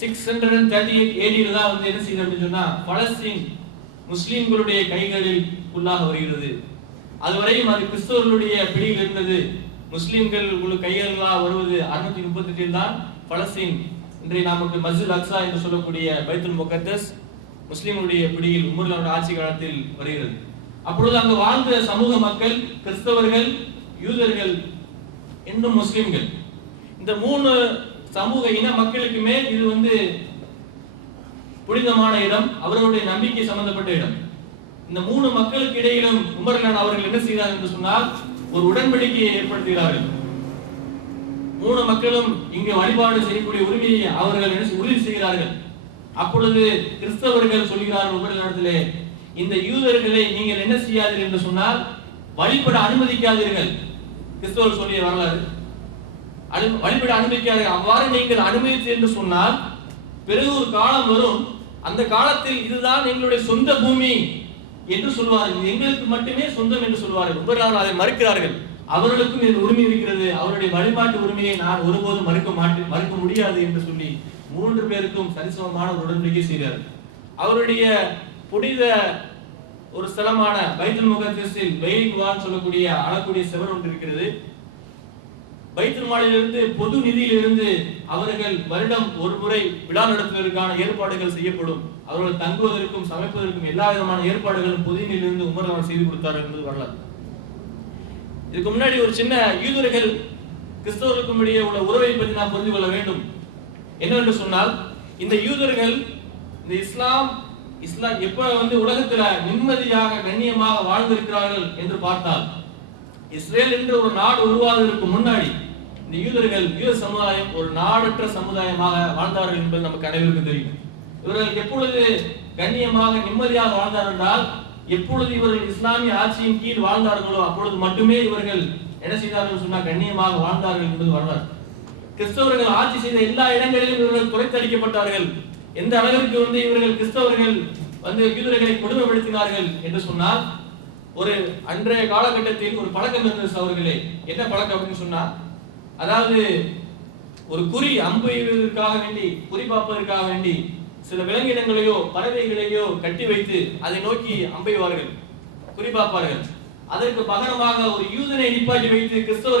638 AD தான் வந்து என்ன செய்யுது அப்படின்னு சொன்னா பலஸ்தீன் முஸ்லிம்களுடைய கைகளில் உள்ளாக வருகிறது. அதுவரையும் அது கிறிஸ்தவர்களுடைய பிடியில் இருந்தது. முஸ்லிம்கள் கைகளாக வருவது 638 தான் பலஸ்தீன் இன்றைய நமக்கு மஸ்ஜித் அக்ஸா என்று சொல்லக்கூடிய பைத்துல் முகத்தஸ் முஸ்லிம்களுடைய பிடியில் உமர் ஆட்சி காலத்தில் வருகிறது. அப்பொழுது அங்கு வாழ்ந்த சமூக மக்கள் கிறிஸ்தவர்கள், யூதர்கள் இன்னும் முஸ்லிம்கள், இந்த 3 சமூக இன மக்களுக்குமே இது வந்து புனிதமான இடம், அவர்களுடைய நம்பிக்கை சம்பந்தப்பட்ட இடம். இந்த 3 மக்களுக்கு இடையிலும் உமர் அவர்கள் என்ன செய்கிறார்கள் என்று சொன்னால் ஒரு உடன்படிக்கையை ஏற்படுத்துகிறார்கள். 3 மக்களும் இங்கு வழிபாடு செய்யக்கூடிய உரிமையை அவர்கள் உறுதி செய்கிறார்கள். அப்பொழுது கிறிஸ்தவர்கள் சொல்கிறார்கள் உமரிடத்திலே, இந்த யூதர்களை நீங்கள் என்ன செய்யாதீர்கள் என்று சொன்னால் வழிபட அனுமதிக்காதீர்கள். கிறிஸ்தவர்கள் சொல்லிய வரலாறு, வழிபட அனுமதிக்காதீர்கள். அவ்வாறு நீங்கள் அனுமதித்து என்று சொன்னால் பிறகு ஒரு காலம் வரும், அந்த காலத்தில் இதுதான் எங்களுடைய சொந்த பூமி என்று சொல்வார்கள், எங்களுக்கு மட்டுமே சொந்தம் என்று சொல்வார்கள். உமர் அதை மறுக்கிறார்கள். அவர்களுக்கும் இது உரிமை இருக்கிறது, அவருடைய வழிபாட்டு உரிமையை நான் ஒருபோதும் மறுக்க முடியாது என்று சொல்லி 3 பேருக்கும் சரிசமமான ஒரு உடன்படிக்கை செய்கிறார்கள். அவருடைய புனித ஒரு ஸ்தலமான பைத்துல் முகத்தஸில் பைலிக்வான் சொல்லக்கூடிய அழக்கூடிய செவர் ஒன்று இருக்கிறது. பைத்துல் மாலிலிருந்து பொது நிதியிலிருந்து அவர்கள் வருடம் ஒரு முறை விழா நடத்துவதற்கான ஏற்பாடுகள் செய்யப்படும். அவர்கள் தங்குவதற்கும் சமைப்பதற்கும் எல்லா விதமான ஏற்பாடுகளும் பொது நிதியிலிருந்து உமர் அவர்கள் செய்து கொடுத்தார்கள் என்பது வரலாறு. இதுக்கு முன்னாடி ஒரு சின்ன யூதர்கள் கிறிஸ்தவர்களுக்கும் இடையே உள்ள உறவை பற்றி நாம் புரிந்து கொள்ள வேண்டும். என்னவென்று சொன்னால், இந்த யூதர்கள் இந்த இஸ்லாம் எப்ப வந்து உலகத்துல நிம்மதியாக கண்ணியமாக வாழ்ந்திருக்கிறார்கள் என்று பார்த்தால், இஸ்ரேல் என்ற ஒரு நாடு உருவாவதற்கு முன்னாடி இந்த யூத சமுதாயம் ஒரு நாடற்ற சமுதாயமாக வாழ்ந்தார்கள் என்பது நமக்கு அனைவருக்கும் தெரியும். இவர்கள் எப்பொழுது கண்ணியமாக நிம்மதியாக வாழ்ந்தார்கள் என்றால், எப்பொழுது இவர்கள் இஸ்லாமிய ஆட்சியின் கீழ் வாழ்ந்தார்களோ அப்பொழுது மட்டுமே இவர்கள் என்ன செய்தார்கள் சொன்னால் கண்ணியமாக வாழ்ந்தார்கள் என்பது வரலாறு. கிறிஸ்தவர்கள் ஆட்சி செய்த எல்லா இடங்களிலும் இவர்கள் குறைத்தடிக்கப்பட்டார்கள். எந்த அளவிற்கு வந்து இவர்கள் கிறிஸ்தவர்கள் வந்து யூதர்களை கொடுமைப்படுத்தினார்கள் என்று சொன்னால், ஒரு அன்றைய காலகட்டத்தில் ஒரு பழக்கம் இருந்தது அவர்களே. என்ன பழக்கம் அப்படின்னு சொன்னா, அதாவது ஒரு குறி அம்பு எய்வதற்காக வேண்டி, குறி பார்ப்பதற்காக வேண்டி சில விலங்கினங்களையோ பறவைகளையோ கட்டி வைத்து அதை நோக்கி அம்பெய்வார்கள், குறிப்பாப்பார்கள். அதற்கு பகரமாக ஒரு யூதனை நிப்பாட்டி வைத்து கிறிஸ்தவ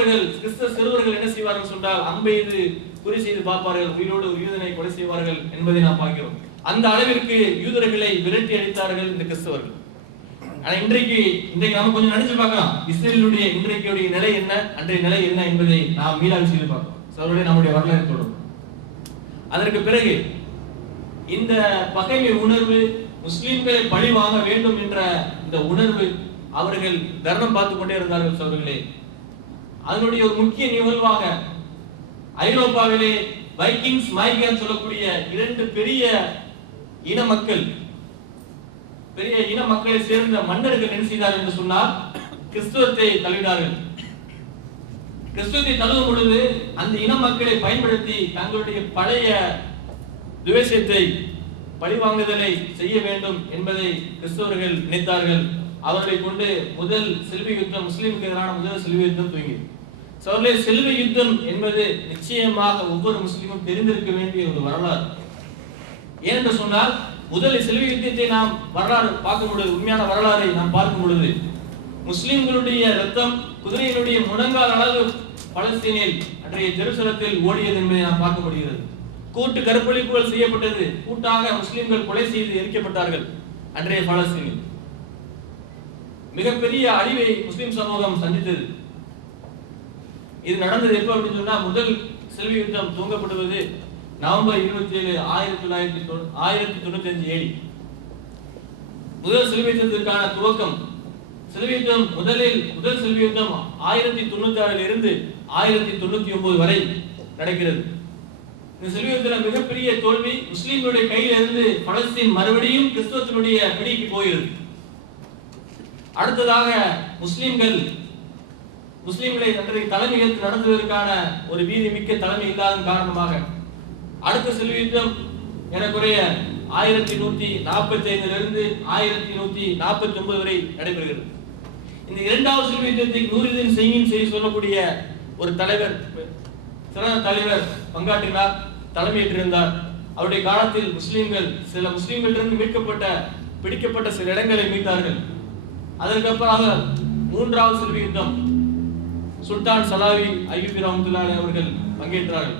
சிறுவர்கள் என்ன செய்வார்கள் சொன்னால் அம்பெய்து குறி செய்து பார்ப்பார்கள், உயிரோடு ஒரு யூதனை கொலை செய்வார்கள் என்பதை நாம் பார்க்கிறோம். அந்த அளவிற்கு யூதர்களை விரட்டி அடித்தார்கள் இந்த கிறிஸ்தவர்கள். ஆனா இன்றைக்கு நம்ம கொஞ்சம் நினைச்சு பார்க்கலாம், இஸ்ரேலுடைய இன்றைக்குடைய நிலை என்ன, அன்றைய நிலை என்ன என்பதை நாம் மீளாய்வு செய்து பார்க்கிறோம். அவருடைய நம்முடைய வரலாறு தொடரும். அதற்கு பிறகு இந்த பகைமை உணர்வு, முஸ்லிம்களை பழி வாங்க வேண்டும் என்ற இந்த உணர்வு அவர்கள் தர்மம் பார்த்து கொண்டே இருந்தார்கள் சகோதரர்களே. அதனுடைய ஒரு முக்கிய நிகழ்வாக ஐரோப்பாவிலே வைக்கிங்ஸ், மைகன் சொல்லக்கூடிய 2 பெரிய இன மக்களை சேர்ந்த மன்னர்கள் என்ன செய்தார்கள் என்று சொன்னால் கிறிஸ்துவத்தை தழுவினார்கள். கிறிஸ்துவத்தை தழுவும் பொழுது அந்த இன மக்களை பயன்படுத்தி தங்களுடைய பழைய துவேஷத்தை, பழிவாங்குதலை செய்ய வேண்டும் என்பதை கிறிஸ்தவர்கள் நினைத்தார்கள். அவர்களை கொண்டு முதல் சிலுவை யுத்தம், முஸ்லிமுக்கு எதிரான முதல் சிலுவை யுத்தம் துவங்கியது. சோழர்களே, சிலுவை யுத்தம் என்பது நிச்சயமாக ஒவ்வொரு முஸ்லிமும் தெரிந்திருக்க வேண்டிய ஒரு வரலாறு. ஏனென்று சொன்னால், முதல் சிலுவை யுத்தத்தை நாம் வரலாறு பார்க்கும் பொழுது, உண்மையான வரலாறை நாம் பார்க்கும் பொழுது, முஸ்லிம்களுடைய ரத்தம் குதிரையினுடைய முழங்கால் அளவு பலஸ்தீனில் அன்றைய ஜெருசலத்தில் ஓடியது என்பதை நாம் பார்க்க முடிகிறது. கூட்டு கற்பழிப்புகள் செய்யப்பட்டது, கூட்டாக முஸ்லிம்கள் கொலை செய்து எரிக்கப்பட்டார்கள் அன்றைய பலஸ்தீனில். மிகப்பெரிய அழிவை முஸ்லிம் சமூகம் சந்தித்தது. இது நடந்தது எப்ப அப்படின்னு சொன்னா, முதல் சிலுவை யுத்தம் துவங்கப்படுவது நவம்பர் 27, 1995 AD. முதல் சிலுவை யுத்தத்திற்கான துவக்கம், சிலுவை யுத்தம் முதல் சிலுவை யுத்தம் 1096 இருந்து 1099 வரை நடக்கிறது. இந்த சிலுவை யுத்தத்தில் மிகப்பெரிய தோல்வி. முஸ்லிம்களுடைய கையில் இருந்து பலஸ்தீன் மறுபடியும் கிறிஸ்தவத்தினுடைய பிடிக்கு போகிறது. அடுத்ததாக முஸ்லிம்களை அன்றைய தலைமை ஏற்று நடத்துவதற்கான ஒரு வீதி மிக்க தலைமை இல்லாத காரணமாக அடுத்த சிலுவை யுத்தம் ஏறக்குறைய 1145 1149 வரை நடைபெறுகிறது. இந்த இரண்டாவது சிலுவை யுத்தத்தை நூருதீன் செய்யின் சொல்லக்கூடிய ஒரு தலைவர், சிறந்த தலைவர் பங்காற்றினார், தலைமையேற்றிருந்தார். அவருடைய காலத்தில் சில முஸ்லிம்களிலிருந்து பிடிக்கப்பட்ட சில இடங்களை மீட்டார்கள். அதற்கப்புறம் மூன்றாவது சிலுவை யுத்தம் சுல்தான் சலாவி அய்யூபி ரஹ்மத்துல்லாஹி அவர்கள் பங்கேற்றார்கள்.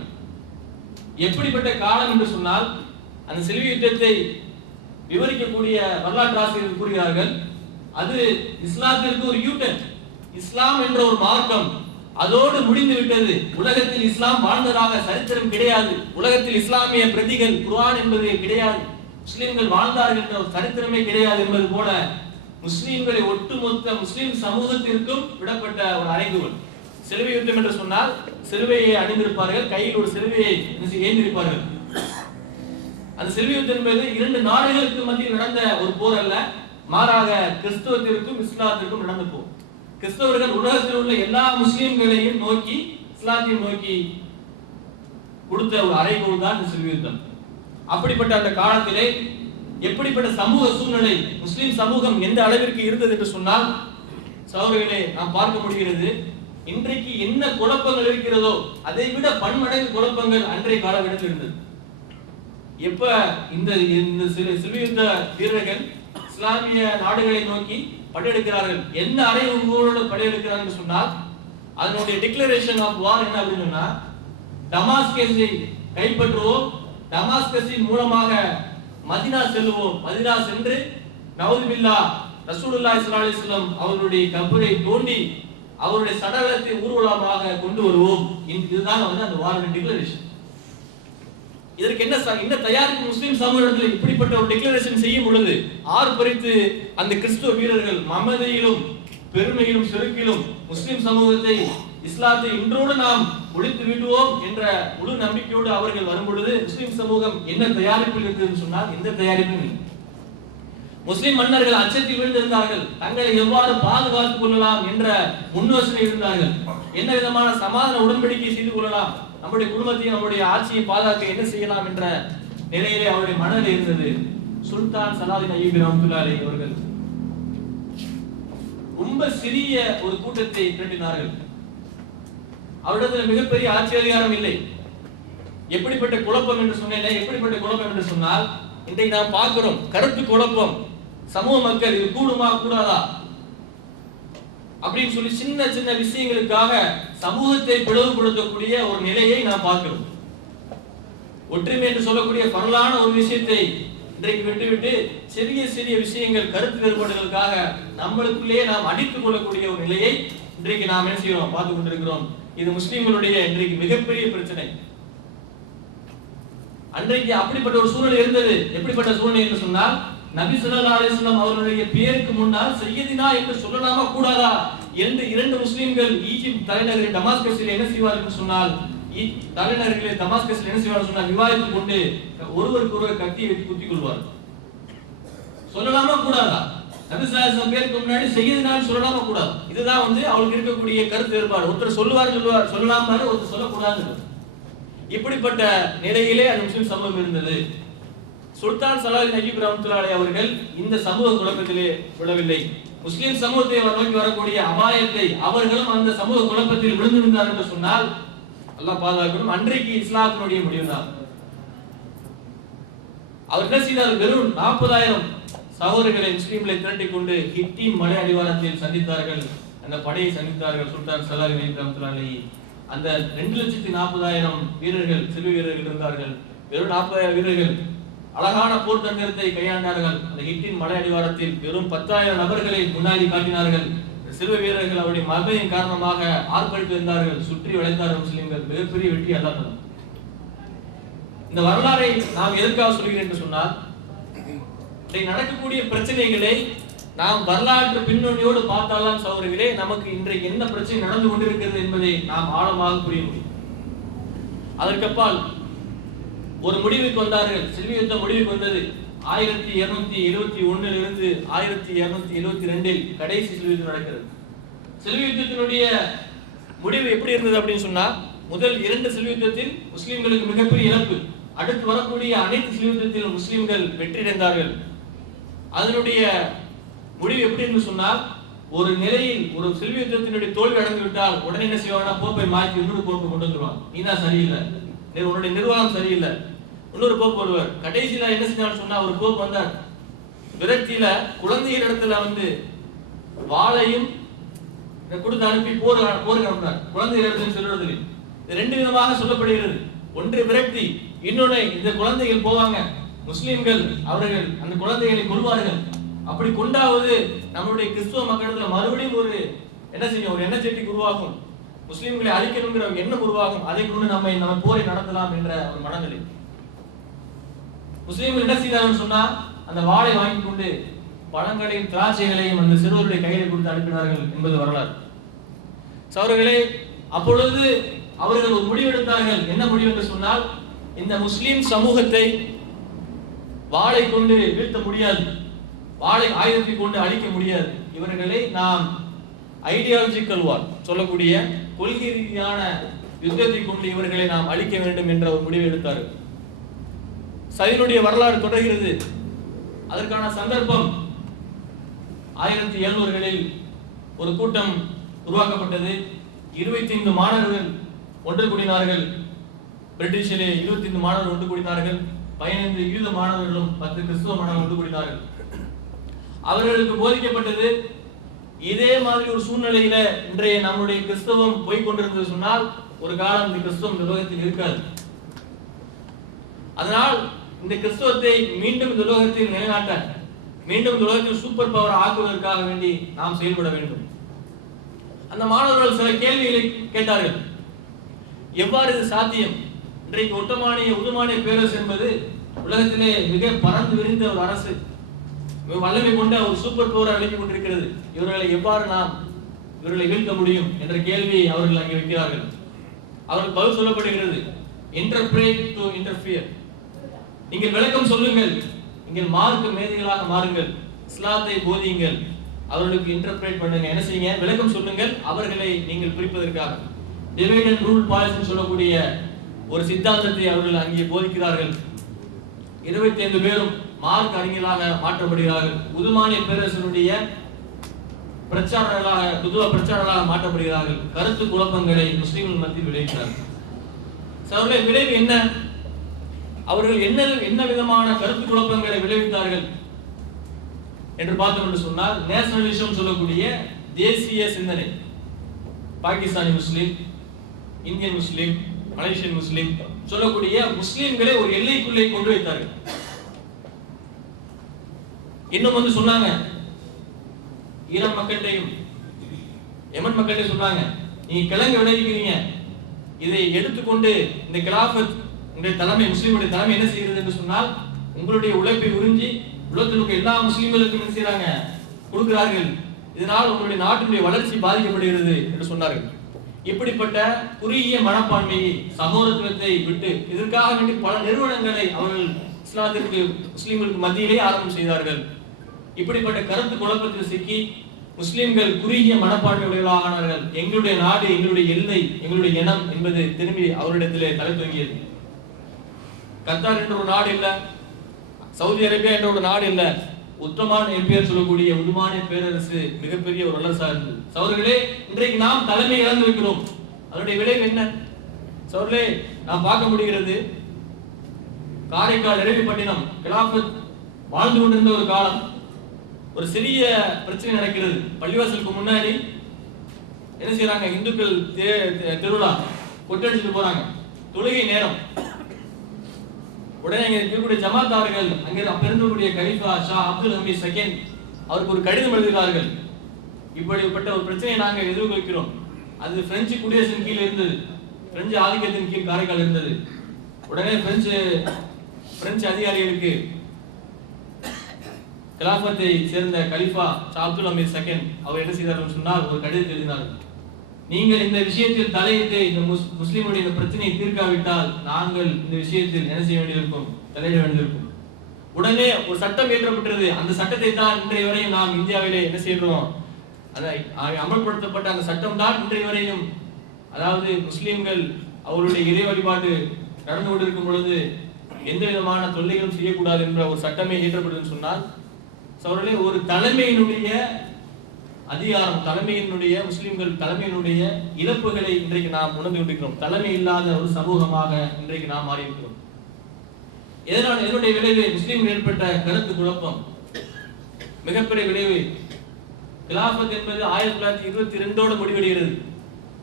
எப்படிப்பட்ட காலம் என்று சொன்னால், அந்த சிலுவை யுத்தத்தை விவரிக்கக்கூடிய வரலாற்று ஆசிரியர்கள் கூறுகிறார்கள், அது இஸ்லாத்திற்கு ஒரு யூட்டன். இஸ்லாம் என்ற ஒரு மார்க்கம் அதோடு முடிந்து விட்டது. உலகத்தில் இஸ்லாம் வாழ்ந்ததாக சரித்திரம் கிடையாது. உலகத்தில் இஸ்லாமிய பிரதிகள் குர்ஆன் என்பது கிடையாது. முஸ்லிம்கள் வாழ்ந்தார்கள் என்ற ஒரு சரித்திரமே கிடையாது என்பது போல முஸ்லிம்களை ஒட்டுமொத்த முஸ்லிம் சமூகத்திற்கும் விடப்பட்ட ஒரு அறைகூவல். சிலுவை யுத்தம் என்று சொன்னால் சிலுவையை அணிந்திருப்பார்கள், கையில் ஒரு சிலுவையை ஏந்திருப்பார்கள். அந்த சிலுவை யுத்தம் என்பது இரண்டு நாடுகளுக்கு மத்தியில் நடந்த ஒரு போர் அல்ல, மாறாக கிறிஸ்தவத்திற்கும் இஸ்லாத்திற்கும் நடந்த போர். கிறிஸ்தவர்கள் உலகத்தில் உள்ள எல்லா முஸ்லிம்களையும் நோக்கி இஸ்லாத்தையும் நோக்கி கொடுத்த ஒரு அறைகோல் தான் இந்த சிலுவை யுத்தம். அப்படிப்பட்ட அந்த காலத்திலே எப்படிப்பட்ட சமூக சூழ்நிலை முஸ்லிம் சமூகம் எந்த அளவிற்கு இருந்தது என்று சொன்னால், சகோதரர்களே, நாம் பார்க்க முடிகிறது, இன்றைக்கு என்ன குழப்பங்கள் இருக்கிறதோ அதை விட பன்மடங்கு குழப்பங்கள் அன்றைய காலகட்டத்தில் இருந்தது. எப்ப இந்த சிலுவை யுத்த வீரர்கள் இஸ்லாமிய நாடுகளை நோக்கி படையெடுக்கிறார்கள், என்ன அறைகூவலோடு படையெடுக்கிறார்கள் என்று சொன்னால், அதனுடைய டிக்ளரேஷன் ஆஃப் வார் என்ன அப்படின்னு சொன்னா, டமாஸ்கஸை கைப்பற்றுவோம், டமாஸ்கஸின் மூலமாக மதீனா செல்வோம், மதீனா சென்று நவுதுபில்லா ரசூலுல்லாஹி ஸல்லல்லாஹு அலைஹி வஸல்லம் அவருடைய கபரை தோண்டி அவருடைய சடலத்தை ஊர்வலமாக கொண்டு வருவோம். இதுதான் அந்த வாரின் டிக்ளரேஷன். இதற்கு என்ன தயாரிப்பு முஸ்லிம் சமூகத்தில் இப்படிப்பட்ட ஒரு டிக்ளரேஷன் செய்யும் பொழுது ஆர்ப்பரித்து அந்த கிறிஸ்துவ வீரர்கள் மமதையிலும் பெருமையிலும் செருக்கிலும் முஸ்லிம் சமூகத்தை இஸ்லாத்தை இன்றோடு நாம் ஒழித்து விடுவோம் என்ற முழு நம்பிக்கையோடு அவர்கள் வரும் பொழுது முஸ்லிம் சமூகம் என்ன தயாரிப்பில் இருந்ததுன்னு சொன்னால் எந்த தயாரிப்பும் இல்லை. முஸ்லிம் மன்னர்கள் அச்சத்தில் விழுந்திருந்தார்கள், தங்களை எவ்வாறு பாதுகாத்துக் கொள்ளலாம் என்ற முன்யோசனை இருந்தார்கள், என்ன விதமான சமாதான உடன்படிக்கை செய்து கொள்ளலாம், நம்முடைய குடும்பத்தையும் நம்முடைய ஆட்சியை பாதுகாக்க என்ன செய்யலாம் என்ற நிலையிலே அவருடைய மனதில் இருந்தது. சுல்தான் சலாஹுதீன் அய்யூபி ரஹ்மத்துல்லாஹி அலைஹி அவர்கள் ரொம்ப சிறிய ஒரு கூட்டத்தை திரட்டினார்கள். அவரிடத்தில் மிகப்பெரிய ஆட்சி அதிகாரம் இல்லை. எப்படிப்பட்ட குழப்பம் என்று சொன்னேன், எப்படிப்பட்ட குழப்பம் என்று சொன்னால், இன்றைக்கு நாம் பார்க்கிறோம் கருத்து குழப்பம். சமூக மக்கள் இது கூடுமா கூடாதா அப்படின்னு சொல்லி சின்ன சின்ன விஷயங்களுக்காக சமூகத்தை பிளவுபடுத்தக்கூடிய ஒரு நிலையை நாம் பார்க்கிறோம். ஒற்றுமை என்று சொல்லக்கூடிய பரவலான ஒரு விஷயத்தை இன்றைக்கு விட்டுவிட்டு சிறிய சிறிய விஷயங்கள் கருத்து வேறுபாடுகளுக்காக நம்மளுக்குள்ளேயே நாம் அடித்துக் கொள்ளக்கூடிய ஒரு நிலையை இன்றைக்கு நாம் என்ன செய்யறோம், பார்த்துக் கொண்டிருக்கிறோம். இது முஸ்லிம்களுடைய இன்றைக்கு மிகப்பெரிய பிரச்சனை. அன்றைக்கு அப்படிப்பட்ட ஒரு சூழ்நிலை இருந்தது. எப்படிப்பட்ட சூழ்நிலை என்று சொன்னால், நபி ஸல்லல்லாஹு அலைஹி வஸல்லம் அவர்களுடைய பெயருக்கு முன்னால் சையதினா என்று சொல்லலாமா கூடாதா என்று இரண்டு முஸ்லிம்கள் ஈஜிப்ட் தலைநகரில் டமாஸ்கஸில் என்ன செய்வார்கள் என்று சொன்னால், தலைநகரிலே டமாஸ்கஸில் என்ன செய்வார்கள் சொன்னால், விவாதித்துக் கொண்டு ஒருவருக்கு ஒருவர் கத்தியை வெட்டி குத்திக் கொள்வார். சொல்லலாமா கூடாதா, நபி ஸல்லல்லாஹு அலைஹி வஸல்லம் பேருக்கு முன்னாடி சையதினா சொல்லலாமா கூடாது, இதுதான் அவங்களுக்கு இருக்கக்கூடிய கருத்து வேறுபாடு. ஒருத்தர் சொல்லலாம், ஒருத்தர் சொல்லக்கூடாது. இப்படிப்பட்ட நிலையிலே அந்த முஸ்லிம் சமூகம் இருந்தது. சுல்தான் சலாஹுதீன் அய்யூபி ரஹ்மத்துல்லாஹி அலைஹி அவர்கள் இந்த சமூக குழப்பத்திலே விழவில்லை. முஸ்லிம் சமூகத்தை நோக்கி வரக்கூடிய அபாயத்தை அவர்களும் அந்த சமூக குழப்பத்தில் விழுந்திருந்தார் என்று சொன்னால் அல்லாஹ் பாதுகாக்கணும். அன்றைக்கு இஸ்லாத்தினுடைய முடிவுதான். அவர் என்ன செய்தார், வெறும் 40,000 சகோதரர்களை முஸ்லிம்களை திரட்டிக் கொண்டு ஹிட்டின் மலை அடிவாரத்தில் சந்தித்தார்கள். அந்த படையை சந்தித்தார்கள் சுல்தான் சலாஹுதீன் அய்யூபி ரஹ்மத்துல்லாஹி அலைஹி. அந்த 2,40,000 வீரர்கள், சிலுவை வீரர்கள் இருந்தார்கள். வெறும் 40,000 வீரர்கள் அழகான போர் தந்திரத்தை கையாண்டார்கள். அந்த ஹிட்டின் மலை அடிவாரத்தில் வெறும் 10,000 நபர்களை முன்னாடி காட்டினார்கள். சிலுவை வீரர்கள் அவருடைய மர்மையின் காரணமாக ஆர்ப்பரித்து இருந்தார்கள், சுற்றி வளைந்தார்கள் முஸ்லிம்கள். மிகப்பெரிய வெற்றி அல்லாஹ் தஆலா. இந்த வரலாறை நாம் எதற்காக சொல்கிறேன் என்று சொன்னால், நடக்கக்கூடிய பிரச்சனைகளை நாம் வரலாற்று பின்னணியோடு பார்த்தால்தான் சகோதரர்களே நமக்கு இன்றைக்கு என்ன பிரச்சனை நடந்து கொண்டிருக்கிறது என்பதை நாம் ஆழமாக புரிய முடியும். அதற்கப்பால் ஒரு முடிவுக்கு வந்தார்கள். சிலுவை யுத்தம் முடிவுக்கு வந்தது 1271 இருந்து 1272 கடைசி சிலுவை யுத்தம் நடக்கிறது. சிலுவை யுத்தத்தினுடைய முடிவு எப்படி இருந்தது அப்படின்னு சொன்னா, முதல் 2 சிலுவை யுத்தத்தில் முஸ்லிம்களுக்கு மிகப்பெரிய இழப்பு. அடுத்து வரக்கூடிய அனைத்து சிலுவை யுத்தத்திலும் முஸ்லிம்கள் வெற்றி அடைந்தார்கள். அதனுடைய முடிவு எப்படி என்று சொன்னால், ஒரு நிலையில் ஒரு சிலுவை யுத்தத்தினுடைய தோல்வி அடைந்து விட்டால் உடனே என்ன செய்வாங்கன்னா, போப்பை மாற்றி இன்னொரு போப்பை கொண்டு வந்துருவாங்க. நீதான் சரியில்லை, உன்னுடைய நிர்வாகம் சரியில்லை, இன்னொரு போப் வருவார். கடைசியில என்ன செஞ்சான்னு சொன்னா, ஒரு போப் வந்தார், விரக்தியில குழந்தைகள் இடத்துல வந்து வாளையும் கொடுத்து அனுப்பி போருக்கு அனுப்பினார். குழந்தைகள் இடத்துல சொல்றது இது ரெண்டு விதமாக சொல்லப்படுகிறது. ஒன்று விரக்தி, இன்னொன்று இந்த குழந்தைகள் போவாங்க, முஸ்லிம்கள் அவர்கள் அந்த குழந்தைகளை கொள்வார்கள். அப்படி கொண்டாவது நம்மளுடைய கிறிஸ்துவ மக்களிடத்துல மறுபடியும் ஒரு என்ன செய்யும், ஒரு எண்ணச்செட்டி உருவாகும், முஸ்லிம்களை அழிக்கணுங்கிற எண்ணம் உருவாகும். அதை கொண்டு நம்ம போரை நடத்தலாம் என்ற ஒரு மனநிலை. முஸ்லிம்கள் என்ன செய்தார்கள் சொன்னா, அந்த வாளை வாங்கி கொண்டு பழங்களையும் திராட்சைகளையும் அந்த சிறுவருடைய கையில் கொடுத்து அனுப்பினார்கள் என்பது வரலாறு. சகோதரர்களே, அப்பொழுது அவர்கள் ஒரு முடிவெடுத்தார்கள். என்ன முடிவு என்று சொன்னால், இந்த முஸ்லிம் சமூகத்தை வாளை கொண்டு வீழ்த்த முடியாது, வாளை ஆயுதத்தை கொண்டு அழிக்க முடியாது. இவர்களை நாம் ஐடியாலஜிக்கல் வார் சொல்லக்கூடிய கொள்கை ரீதியான யுத்தத்தை கொண்டு இவர்களை நாம் அழிக்க வேண்டும் என்ற ஒரு முடிவை எடுத்தார்கள். சைனுடைய வரலாறு தொடர்கிறது. அதற்கான சந்தர்ப்பம் 1700களில் ஒரு கூட்டம் உருவாக்கப்பட்டது. 25 மாணவர்கள் ஒன்று கூடினார்கள். பிரிட்டிஷிலே 25 மாணவர்கள் ஒன்று கூடினார்கள். 15 யூத மாணவர்களும் 10 கிறிஸ்துவ மாணவர்கள் ஒன்று கூடினார்கள். அவர்களுக்கு போதிக்கப்பட்டது, இதே மாதிரி ஒரு சூழ்நிலையில இன்றைய நம்முடைய கிறிஸ்தவம் போய் கொண்டிருந்தது சொன்னால் ஒரு காலம் இந்த கிறிஸ்தவம் இந்த உலகத்தில் இருக்காது. அதனால் இந்த கிறிஸ்தவத்தை மீண்டும் இந்த உலகத்தில் நிலைநாட்ட, மீண்டும் இந்த உலகத்தில் சூப்பர் பவர் ஆக்குவதற்காக வேண்டி நாம் செயல்பட வேண்டும். அந்த மாணவர்கள் சில கேள்விகளை கேட்டார்கள். எவ்வாறு இது சாத்தியம்? இன்றைக்கு உதுமானிய பேரரசு என்பது உலகத்திலே மிக பறந்து விரிந்த ஒரு அரசு, வல்லமை கொண்ட ஒரு சூப்பர் பவர் அழைத்துக் கொண்டிருக்கிறது. இவர்களை எவ்வாறு நாம் இவர்களை வீழ்த்த முடியும் என்ற கேள்வியை அவர்கள் அங்கே வைக்கிறார்கள். அவர்கள் பதில் சொல்லப்படுகிறது, இன்டர்பிரேட் டு இன்டர்ஃபியர். நீங்கள் விளக்கம் சொல்லுங்கள், நீங்கள் மார்க்க மேதைகளாக மாறுங்கள், இஸ்லாத்தை போதியுங்கள், அவர்களுக்கு இன்டர்பிரேட் பண்ணுங்க, என்ன செய்யுங்க, விளக்கம் சொல்லுங்கள், அவர்களை நீங்கள் பிரிப்பதற்காக. டிவைட் அண்ட் ரூல் பாலிசி சொல்லக்கூடிய ஒரு சித்தாந்தத்தை அவர்கள் அங்கே போதிக்கிறார்கள். 25 பேரும் மார்க் அறிஞர்களாக மாற்றப்படுகிறார்கள். உதுமானிய பேரரசனுடைய பிரச்சாரர்களாக மாற்றப்படுகிறார்கள். கருத்து குழப்பங்களை முஸ்லிம்கள் மத்தியில் விளைவிக்கிறார்கள். அவர்களின் விளைவு என்ன? அவர்கள் என்ன விதமான கருத்து குழப்பங்களை விளைவித்தார்கள் என்று பார்த்தோம் என்று சொன்னால், நேஷனலிசம் சொல்லக்கூடிய தேசிய சிந்தனை. பாகிஸ்தானி முஸ்லிம், இந்தியன் முஸ்லிம், மலேசியன் முஸ்லிம் சொல்லக்கூடிய முஸ்லிம்களை ஒரு எல்லைக்குள்ளே கொண்டு வைத்தார்கள். இன்னும் சொன்னாங்க, ஈரான் மக்கள்கிட்டையும் யமன் மக்கள்கிட்ட சொன்னாங்க, நீங்க கிழங்கு விளைவிக்கிறீங்க, இதை எடுத்துக்கொண்டு இந்த கிலாஃபத் தலைமை, முஸ்லிமுடைய தலைமை என்ன செய்கிறது என்று சொன்னால், உங்களுடைய உழைப்பை உறிஞ்சி உலகத்தில் இருக்க எல்லா முஸ்லிம்களுக்கும் என்ன செய்யறாங்க, கொடுக்கிறார்கள். இதனால் உங்களுடைய நாட்டினுடைய வளர்ச்சி பாதிக்கப்படுகிறது என்று சொன்னார்கள். இப்படிப்பட்ட குறுகிய மனப்பான்மையை, சகோதரத்துவத்தை விட்டு இதற்காக வேண்டி பல நிறுவனங்களை அவர்கள் இஸ்லாத்திற்கு முஸ்லிம்களுக்கு மத்தியிலே ஆரம்பம் செய்தார்கள். இப்படிப்பட்ட கருத்து குழப்பத்தில் சிக்கி முஸ்லிம்கள் குறுகிய மனப்பான்மை உடையவர்களானார்கள். எங்களுடைய நாடு, எங்களுடைய எல்லை, எங்களுடைய இனம் என்பது திரும்பி அவரிடத்திலே தலை தூங்கியது. கத்தார் என்ற ஒரு நாடு இல்ல, சவுதி அரேபியா என்ற ஒரு நாடு இல்ல, உத்தமான் எம்பையர் சொல்லக்கூடிய உதுமானிய பேரரசு மிகப்பெரிய ஒரு வல்லரசா இருந்தது. சகோதரர்களே, இன்றைக்கு நாம் தலைமை இழந்து வைக்கிறோம். அதனுடைய விளைவு என்ன? சகோதரர்களே, நாம் பார்க்க முடிகிறது, காரைக்கால் இரவிப்பட்டினம் கிலாஃபத் வாழ்ந்து கொண்டிருந்த ஒரு காலம், ஒரு சிறிய பிரச்சனை நடக்கிறது. பள்ளிவாசலுக்கு முன்னாடி என்ன செய்யறாங்க, இந்துக்கள் திருவிழா கொட்டடிச்சுட்டு போறாங்க, தொழுகை நேரம். உடனே இருக்கக்கூடிய ஜமாத்தார்கள் அங்கே அப்பெருந்தக்கூடிய கலீஃபா ஷா அப்துல் ஹமீத் செகண்ட் அவருக்கு ஒரு கடிதம் எழுதுகிறார்கள். இப்படிப்பட்ட ஒரு பிரச்சனையை நாங்கள் எதிர்கொள்கிறோம். அது பிரெஞ்சு குடியரசின் கீழ் இருந்தது, பிரெஞ்சு ஆதிக்கத்தின் கீழ் காரைக்கால் இருந்தது. உடனே பிரெஞ்சு அதிகாரிகளுக்கு கிலாஃபத்தை சேர்ந்த கலீஃபா ஷா அப்துல் ஹமீத் செகண்ட் அவர் என்ன செய்தார்கள் சொன்னால், ஒரு கடிதத்தை எழுதினார்கள். நீங்கள் இந்த விஷயத்தில் தலையிட்டு இந்த முஸ்லிமுடைய இந்த பிரச்சனையை தீர்க்காவிட்டால் நாங்கள் இந்த விஷயத்தில் என்ன செய்ய வேண்டியிருக்கும், தலையிட வேண்டியிருக்கும். உடனே ஒரு சட்டம் இயற்றப்பட்டது. அந்த சட்டத்தை தான் இன்றைய வரையும் நாம் இந்தியாவிலே என்ன செய்கிறோம், அதை அமல்படுத்தப்பட்ட அந்த சட்டம் தான் இன்றைய வரையும், அதாவது முஸ்லிம்கள் அவருடைய இறை வழிபாடு நடந்து கொண்டிருக்கும் பொழுது எந்த விதமான தொல்லைகளும் செய்யக்கூடாது என்ற ஒரு சட்டமே இயற்றப்பட்டதுன்னு சொன்னால், அவர்களே ஒரு தலைமையினுடைய அதிகாரம், தலைமையினுடைய முஸ்லிம்கள் தலைமையினுடைய இழப்புகளை இன்றைக்கு நாம் உணர்ந்து கொண்டிருக்கிறோம். தலைமை இல்லாத ஒரு சமூகமாக இன்றைக்கு நாம் மாறி இருக்கிறோம். இதனுடைய விளைவு முஸ்லிம்கள் ஏற்பட்ட கருத்து குழப்பம் மிகப்பெரிய விளைவு. கிலாஃபத் என்பது 1922 முடிவடைகிறது.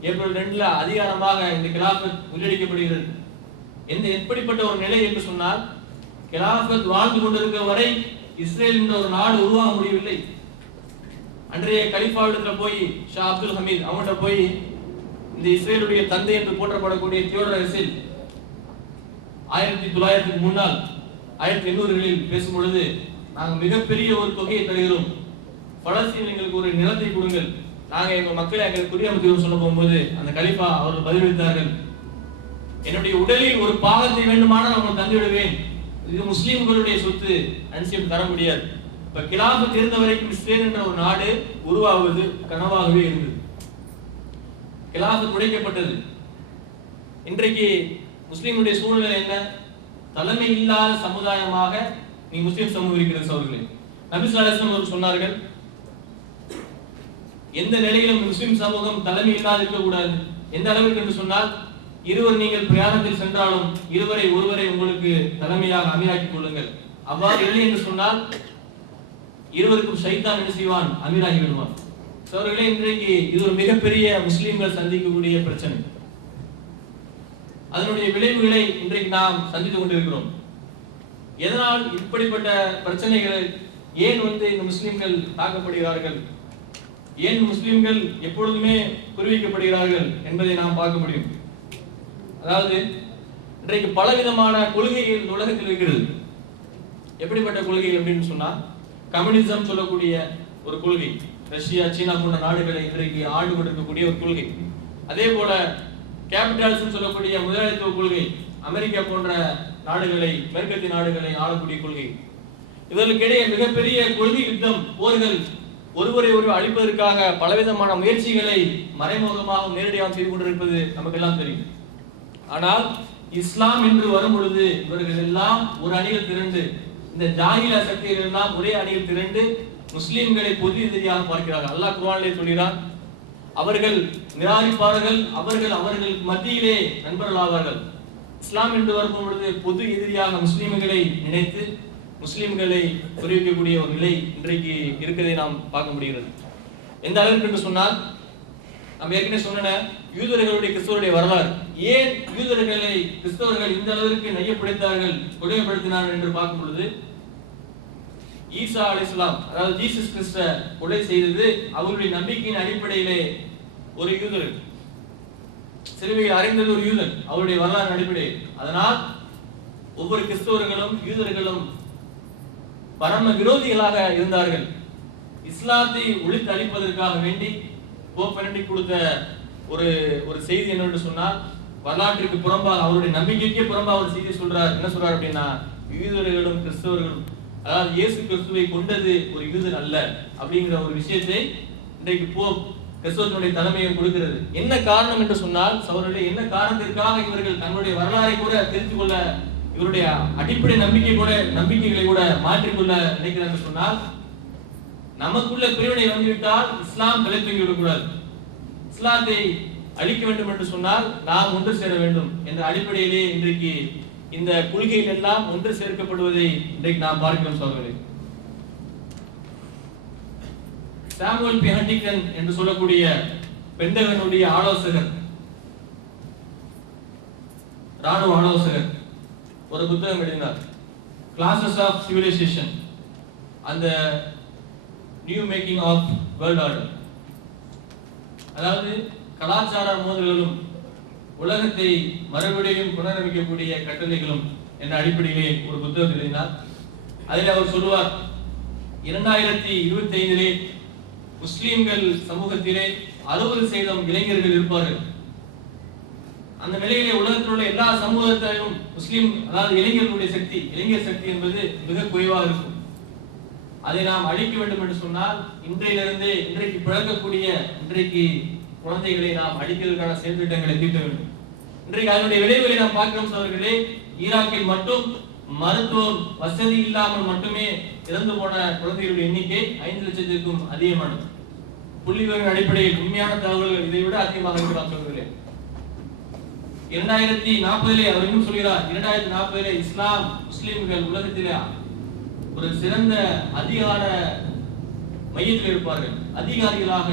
ஏப்ரல் 2 அதிகாரமாக இந்த கிலாஃபத் உள்ளிடக்கப்படுகிறது. எப்படிப்பட்ட ஒரு நிலை என்று சொன்னால், கிலாஃபத் வாழ்ந்து கொண்டிருக்கிற வரை இஸ்ரேல் என்ற ஒரு நாடு உருவாக முடியவில்லை. அன்றைய கலிஃபாவிடத்துல போய் ஷா அப்துல் ஹமீத் அவங்கள்ட்ட போய் இந்த இஸ்ரேலுடைய தந்தை என்று போற்றப்படக்கூடிய தியோடர் ஹெர்சில் 1900 முன்னால் 1800களில் பேசும் பொழுது, நாங்கள் மிகப்பெரிய ஒரு தொகையை தருகிறோம், பலஸ்தீனியர்களுக்கு ஒரு நிலத்தை கொடுங்கள், நாங்கள் எங்க மக்களை அங்கே குடியமர்த்துகிறோம் சொல்ல போகும்போது அந்த கலிஃபா அவர்கள் பதிலளித்தார்கள், என்னுடைய உடலில் ஒரு பாகத்தை வேண்டுமானால் நான் தந்து விடுவேன், இது முஸ்லிம்களுடைய சொத்து, அன்சியம் தர முடியாது. இப்ப கிலாஃபத் இருந்த வரைக்கும் இஸ்ரேல் என்ற ஒரு நாடு உருவாவது கனவாகவே இருந்தது. கிலாஃபத் உடைக்கப்பட்டது. இன்றைக்கு முஸ்லிம்களுடைய சூழ்நிலை என்ன? தலைமை இல்லாத சமுதாயமாக நீ முஸ்லிம் சமூகம் இருக்கிறது அவர்களே. நபி ஸல்லல்லாஹு அலைஹி வஸல்லம் அவர்கள் சொன்னார்கள், எந்த நிலையிலும் முஸ்லிம் சமூகம் தலைமை இல்லாது இருக்கக்கூடாது. எந்த அளவிற்கு என்று சொன்னால், இருவர் நீங்கள் பிரயாணத்தில் சென்றாலும் ஒருவரை உங்களுக்கு தலைமையாக அமீராக்கிக் கொள்ளுங்கள். அவ்வாறு இல்லை என்று சொன்னால் இருவருக்கும் ஷைத்தான் என்ன செய்வான்? அமீராகி விடுவான். அவர்களே, இன்றைக்கு இது ஒரு மிகப்பெரிய முஸ்லிம்கள் சந்திக்கக்கூடிய பிரச்சனை. அதனுடைய விளைவுகளை இன்றைக்கு நாம் சந்தித்துக் கொண்டிருக்கிறோம். எதனால் இப்படிப்பட்ட பிரச்சனைகள், ஏன் இந்த முஸ்லிம்கள் தாக்கப்படுகிறார்கள், ஏன் முஸ்லிம்கள் எப்பொழுதுமே குறிவைக்கப்படுகிறார்கள் என்பதை நாம் பார்க்க முடியும். அதாவது இன்றைக்கு பலவிதமான கொள்கைகள் உலகத்தில் இருக்கிறது. எப்படிப்பட்ட கொள்கைகள் அப்படின்னு சொன்னா, கம்யூனிசம் சொல்லக்கூடிய ஒரு கொள்கை, ரஷ்யா சீனா போன்ற நாடுகளை இன்றைக்கு ஆண்டு கொண்டிருக்கக்கூடிய ஒரு கொள்கை. அதே போல கேபிட்டலிசம் சொல்லக்கூடிய முதலாளித்துவ கொள்கை, அமெரிக்கா போன்ற நாடுகளை, மேற்கத்திய நாடுகளை ஆளக்கூடிய கொள்கை. இவர்களுக்கிடையே மிகப்பெரிய கொள்கை யுத்தம், போர்கள், ஒருவரை அழிப்பதற்காக பலவிதமான முயற்சிகளை மறைமுகமாக நேரடியாக செய்து கொண்டிருப்பது நமக்கெல்லாம் தெரியும். ஆனால் இஸ்லாம் என்று வரும் பொழுது இவர்கள் எல்லாம் ஒரு அணியில் திரண்டு, இந்த ஜாகிலியா சக்திகள் எல்லாம் ஒரே அணியில் திரண்டு முஸ்லிம்களை பொது எதிரியாக பார்க்கிறார்கள். அல்லாஹ் குர்ஆனிலே சொல்கிறான், அவர்கள் நிராகரிப்பார்கள், அவர்களுக்கு மத்தியிலே நண்பர்கள் ஆவார்கள். இஸ்லாம் என்று வரும் பொழுது பொது எதிரியாக முஸ்லிம்களை நினைத்து முஸ்லிம்களை குறிக்கக்கூடிய ஒரு நிலை இன்றைக்கு இருக்கிறதை நாம் பார்க்க முடிகிறது. எந்த அளவிற்கு என்று சொன்னால், நம்ம ஏற்கனவே சொன்ன யூதர்களுடைய கிறிஸ்தவருடைய வரலாறு, ஏன் யூதர்களை கிறிஸ்தவர்கள் இந்த அளவிற்கு நையப்படுத்தார்கள், கொடுமைப்படுத்தினார்கள் என்று பார்க்கும் பொழுது, ஈசா அலைஹிஸ்ஸலாம், அதாவது ஜீசஸ் கிறிஸ்ட கொலை செய்தது அவர்களுடைய நம்பிக்கையின் அடிப்படையிலே ஒரு யூதர், சிலுவையில் அறைந்தது ஒரு யூதன், அவருடைய வரலாறு அடிப்படையில். அதனால் ஒவ்வொரு கிறிஸ்தவர்களும் யூதர்களும் பரம விரோதிகளாக இருந்தார்கள். இஸ்லாத்தை ஒழித்து அழிப்பதற்காக வேண்டி போப் பெனடிக்ட் கொடுத்த ஒரு செய்தி என்னன்னு சொன்னால், வரலாற்றுக்கு புறம்பாக, அவருடைய நம்பிக்கைக்கே புறம்பாக ஒரு செய்தி சொல்றார். என்ன சொல்றார் அப்படின்னா, யூதர்களும் கிறிஸ்தவர்களும், அதாவது இயேசு கிறிஸ்துவை கொண்டது ஒரு யூதன் அல்ல அப்படிங்கிற ஒரு விஷயத்தை இன்றைக்கு போப் கிறிஸ்தவத்தினுடைய தலைமையை கொடுக்கிறது. என்ன காரணம் என்று சொன்னால், அவர்களுடைய என்ன காரணத்திற்காக இவர்கள் தங்களுடைய வரலாறை கூட தெரிந்து கொள்ள, இவருடைய அடிப்படை நம்பிக்கைகளை கூட மாற்றிக்கொள்ள நினைக்கிறார் என்று சொன்னால், நமக்குள்ள பிரிவினை வந்துவிட்டால் இஸ்லாம் தலை தூங்கி விடக்கூடாது, இஸ்லாத்தை அழிக்க வேண்டும் என்று சொன்னால் நாம் ஒன்று சேர வேண்டும் என்ற அடிப்படையிலே இன்றைக்கு இந்த கொள்கைகள் எல்லாம் ஒன்று சேர்க்கப்படுவதை இன்றைக்கு நாம் பார்க்கிறோம் சகோதரர்களே. சாமுவல் பி ஹண்டிங்டன் என்று சொல்லக்கூடிய பென்டகனுடைய ஆலோசகர், ராணுவ ஆலோசகர், ஒரு புத்தகம் எழுதினார், கிளாஸஸ் ஆஃப் சிவிலைசேஷன் அந்த new making of world order. அதாவது கலாச்சார மோதல்களும் உலகத்தை மறுபடியும் புனரமைக்கக்கூடிய கட்டளைகளும் என்ற அடிப்படையிலே ஒரு புத்தகம் எழுதினார். அதில் அவர் சொல்லுவார், 2025 முஸ்லிம்கள் சமூகத்திலே 60% இளைஞர்கள் இருப்பார்கள். அந்த நிலையிலே உலகத்தில் உள்ள எல்லா சமூகத்தையும் முஸ்லிம், அதாவது இளைஞர்களுடைய சக்தி, இளைஞர் சக்தி என்பது மிக குறைவாக இருக்கும். அதை நாம் அழிக்க வேண்டும் என்று சொன்னால் இன்றையிலிருந்து, இன்றைக்கு பிறக்கக்கூடிய இன்றைக்கு குழந்தைகளை நாம் அழிக்கிறதுக்கான செயல் திட்டங்களை தீட்ட வேண்டும். இன்றைக்கு அதனுடைய விளைவுகளை நாம் பார்க்கிறோம் சகோதரர்களே. ஈராக்கில் மட்டும் மருத்துவம் வசதி இல்லாமல் மட்டுமே இறந்து போன குழந்தைகளுடைய எண்ணிக்கை 5 லட்சத்திற்கும் அதிகமானது. புள்ளிவிவர அடிப்படையில் உண்மையான தகவல்கள் இதை விட அதிகமாக இருக்கலாம் சகோதரர்களே. 2040 அவர் இன்னும் சொல்கிறார், 2040 இஸ்லாம் முஸ்லிம்கள் உலகத்திலே ஒரு சிறந்த அதிகார மையத்தில் இருப்பார்கள், அதிகாரிகளாக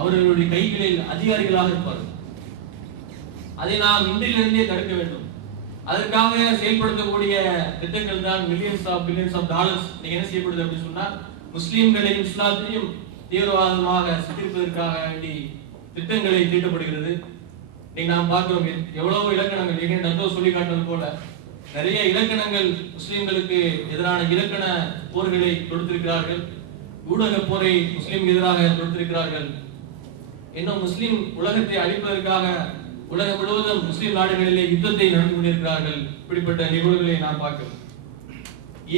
அவர்களுடைய கைகளில் அதிகாரிகளாக இருப்பார்கள். அதை நாம் இன்றிலிருந்தே தடுக்க வேண்டும். அதற்காக செயல்படுத்தக்கூடிய திட்டங்கள் தான் millions of billions of dollars என்ன செய்யப்படுது அப்படின்னு சொன்னா, முஸ்லிம்களையும் இஸ்லாத்தையும் தீவிரவாதமாக சித்தரிப்பதற்காக வேண்டி திட்டங்களை தீட்டப்படுகிறது. இன்னைக்கு நாம் பார்க்கிறோம் எவ்வளவு இலக்கணங்கள் நந்தோ சொல்லி காட்டுவது போல நிறைய இலக்கணங்கள் முஸ்லிம்களுக்கு எதிரான இலக்கண போர்களை தொடுத்திருக்கிறார்கள். ஊடக போரை முஸ்லிம் எதிராக தொடுத்திருக்கிறார்கள். இன்னும் முஸ்லிம் உலகத்தை அழிப்பதற்காக உலகம் முழுவதும் முஸ்லிம் நாடுகளிலே யுத்தத்தை நடந்து கொண்டிருக்கிறார்கள். இப்படிப்பட்ட நிகழ்வுகளை நாம் பார்க்கிறோம்.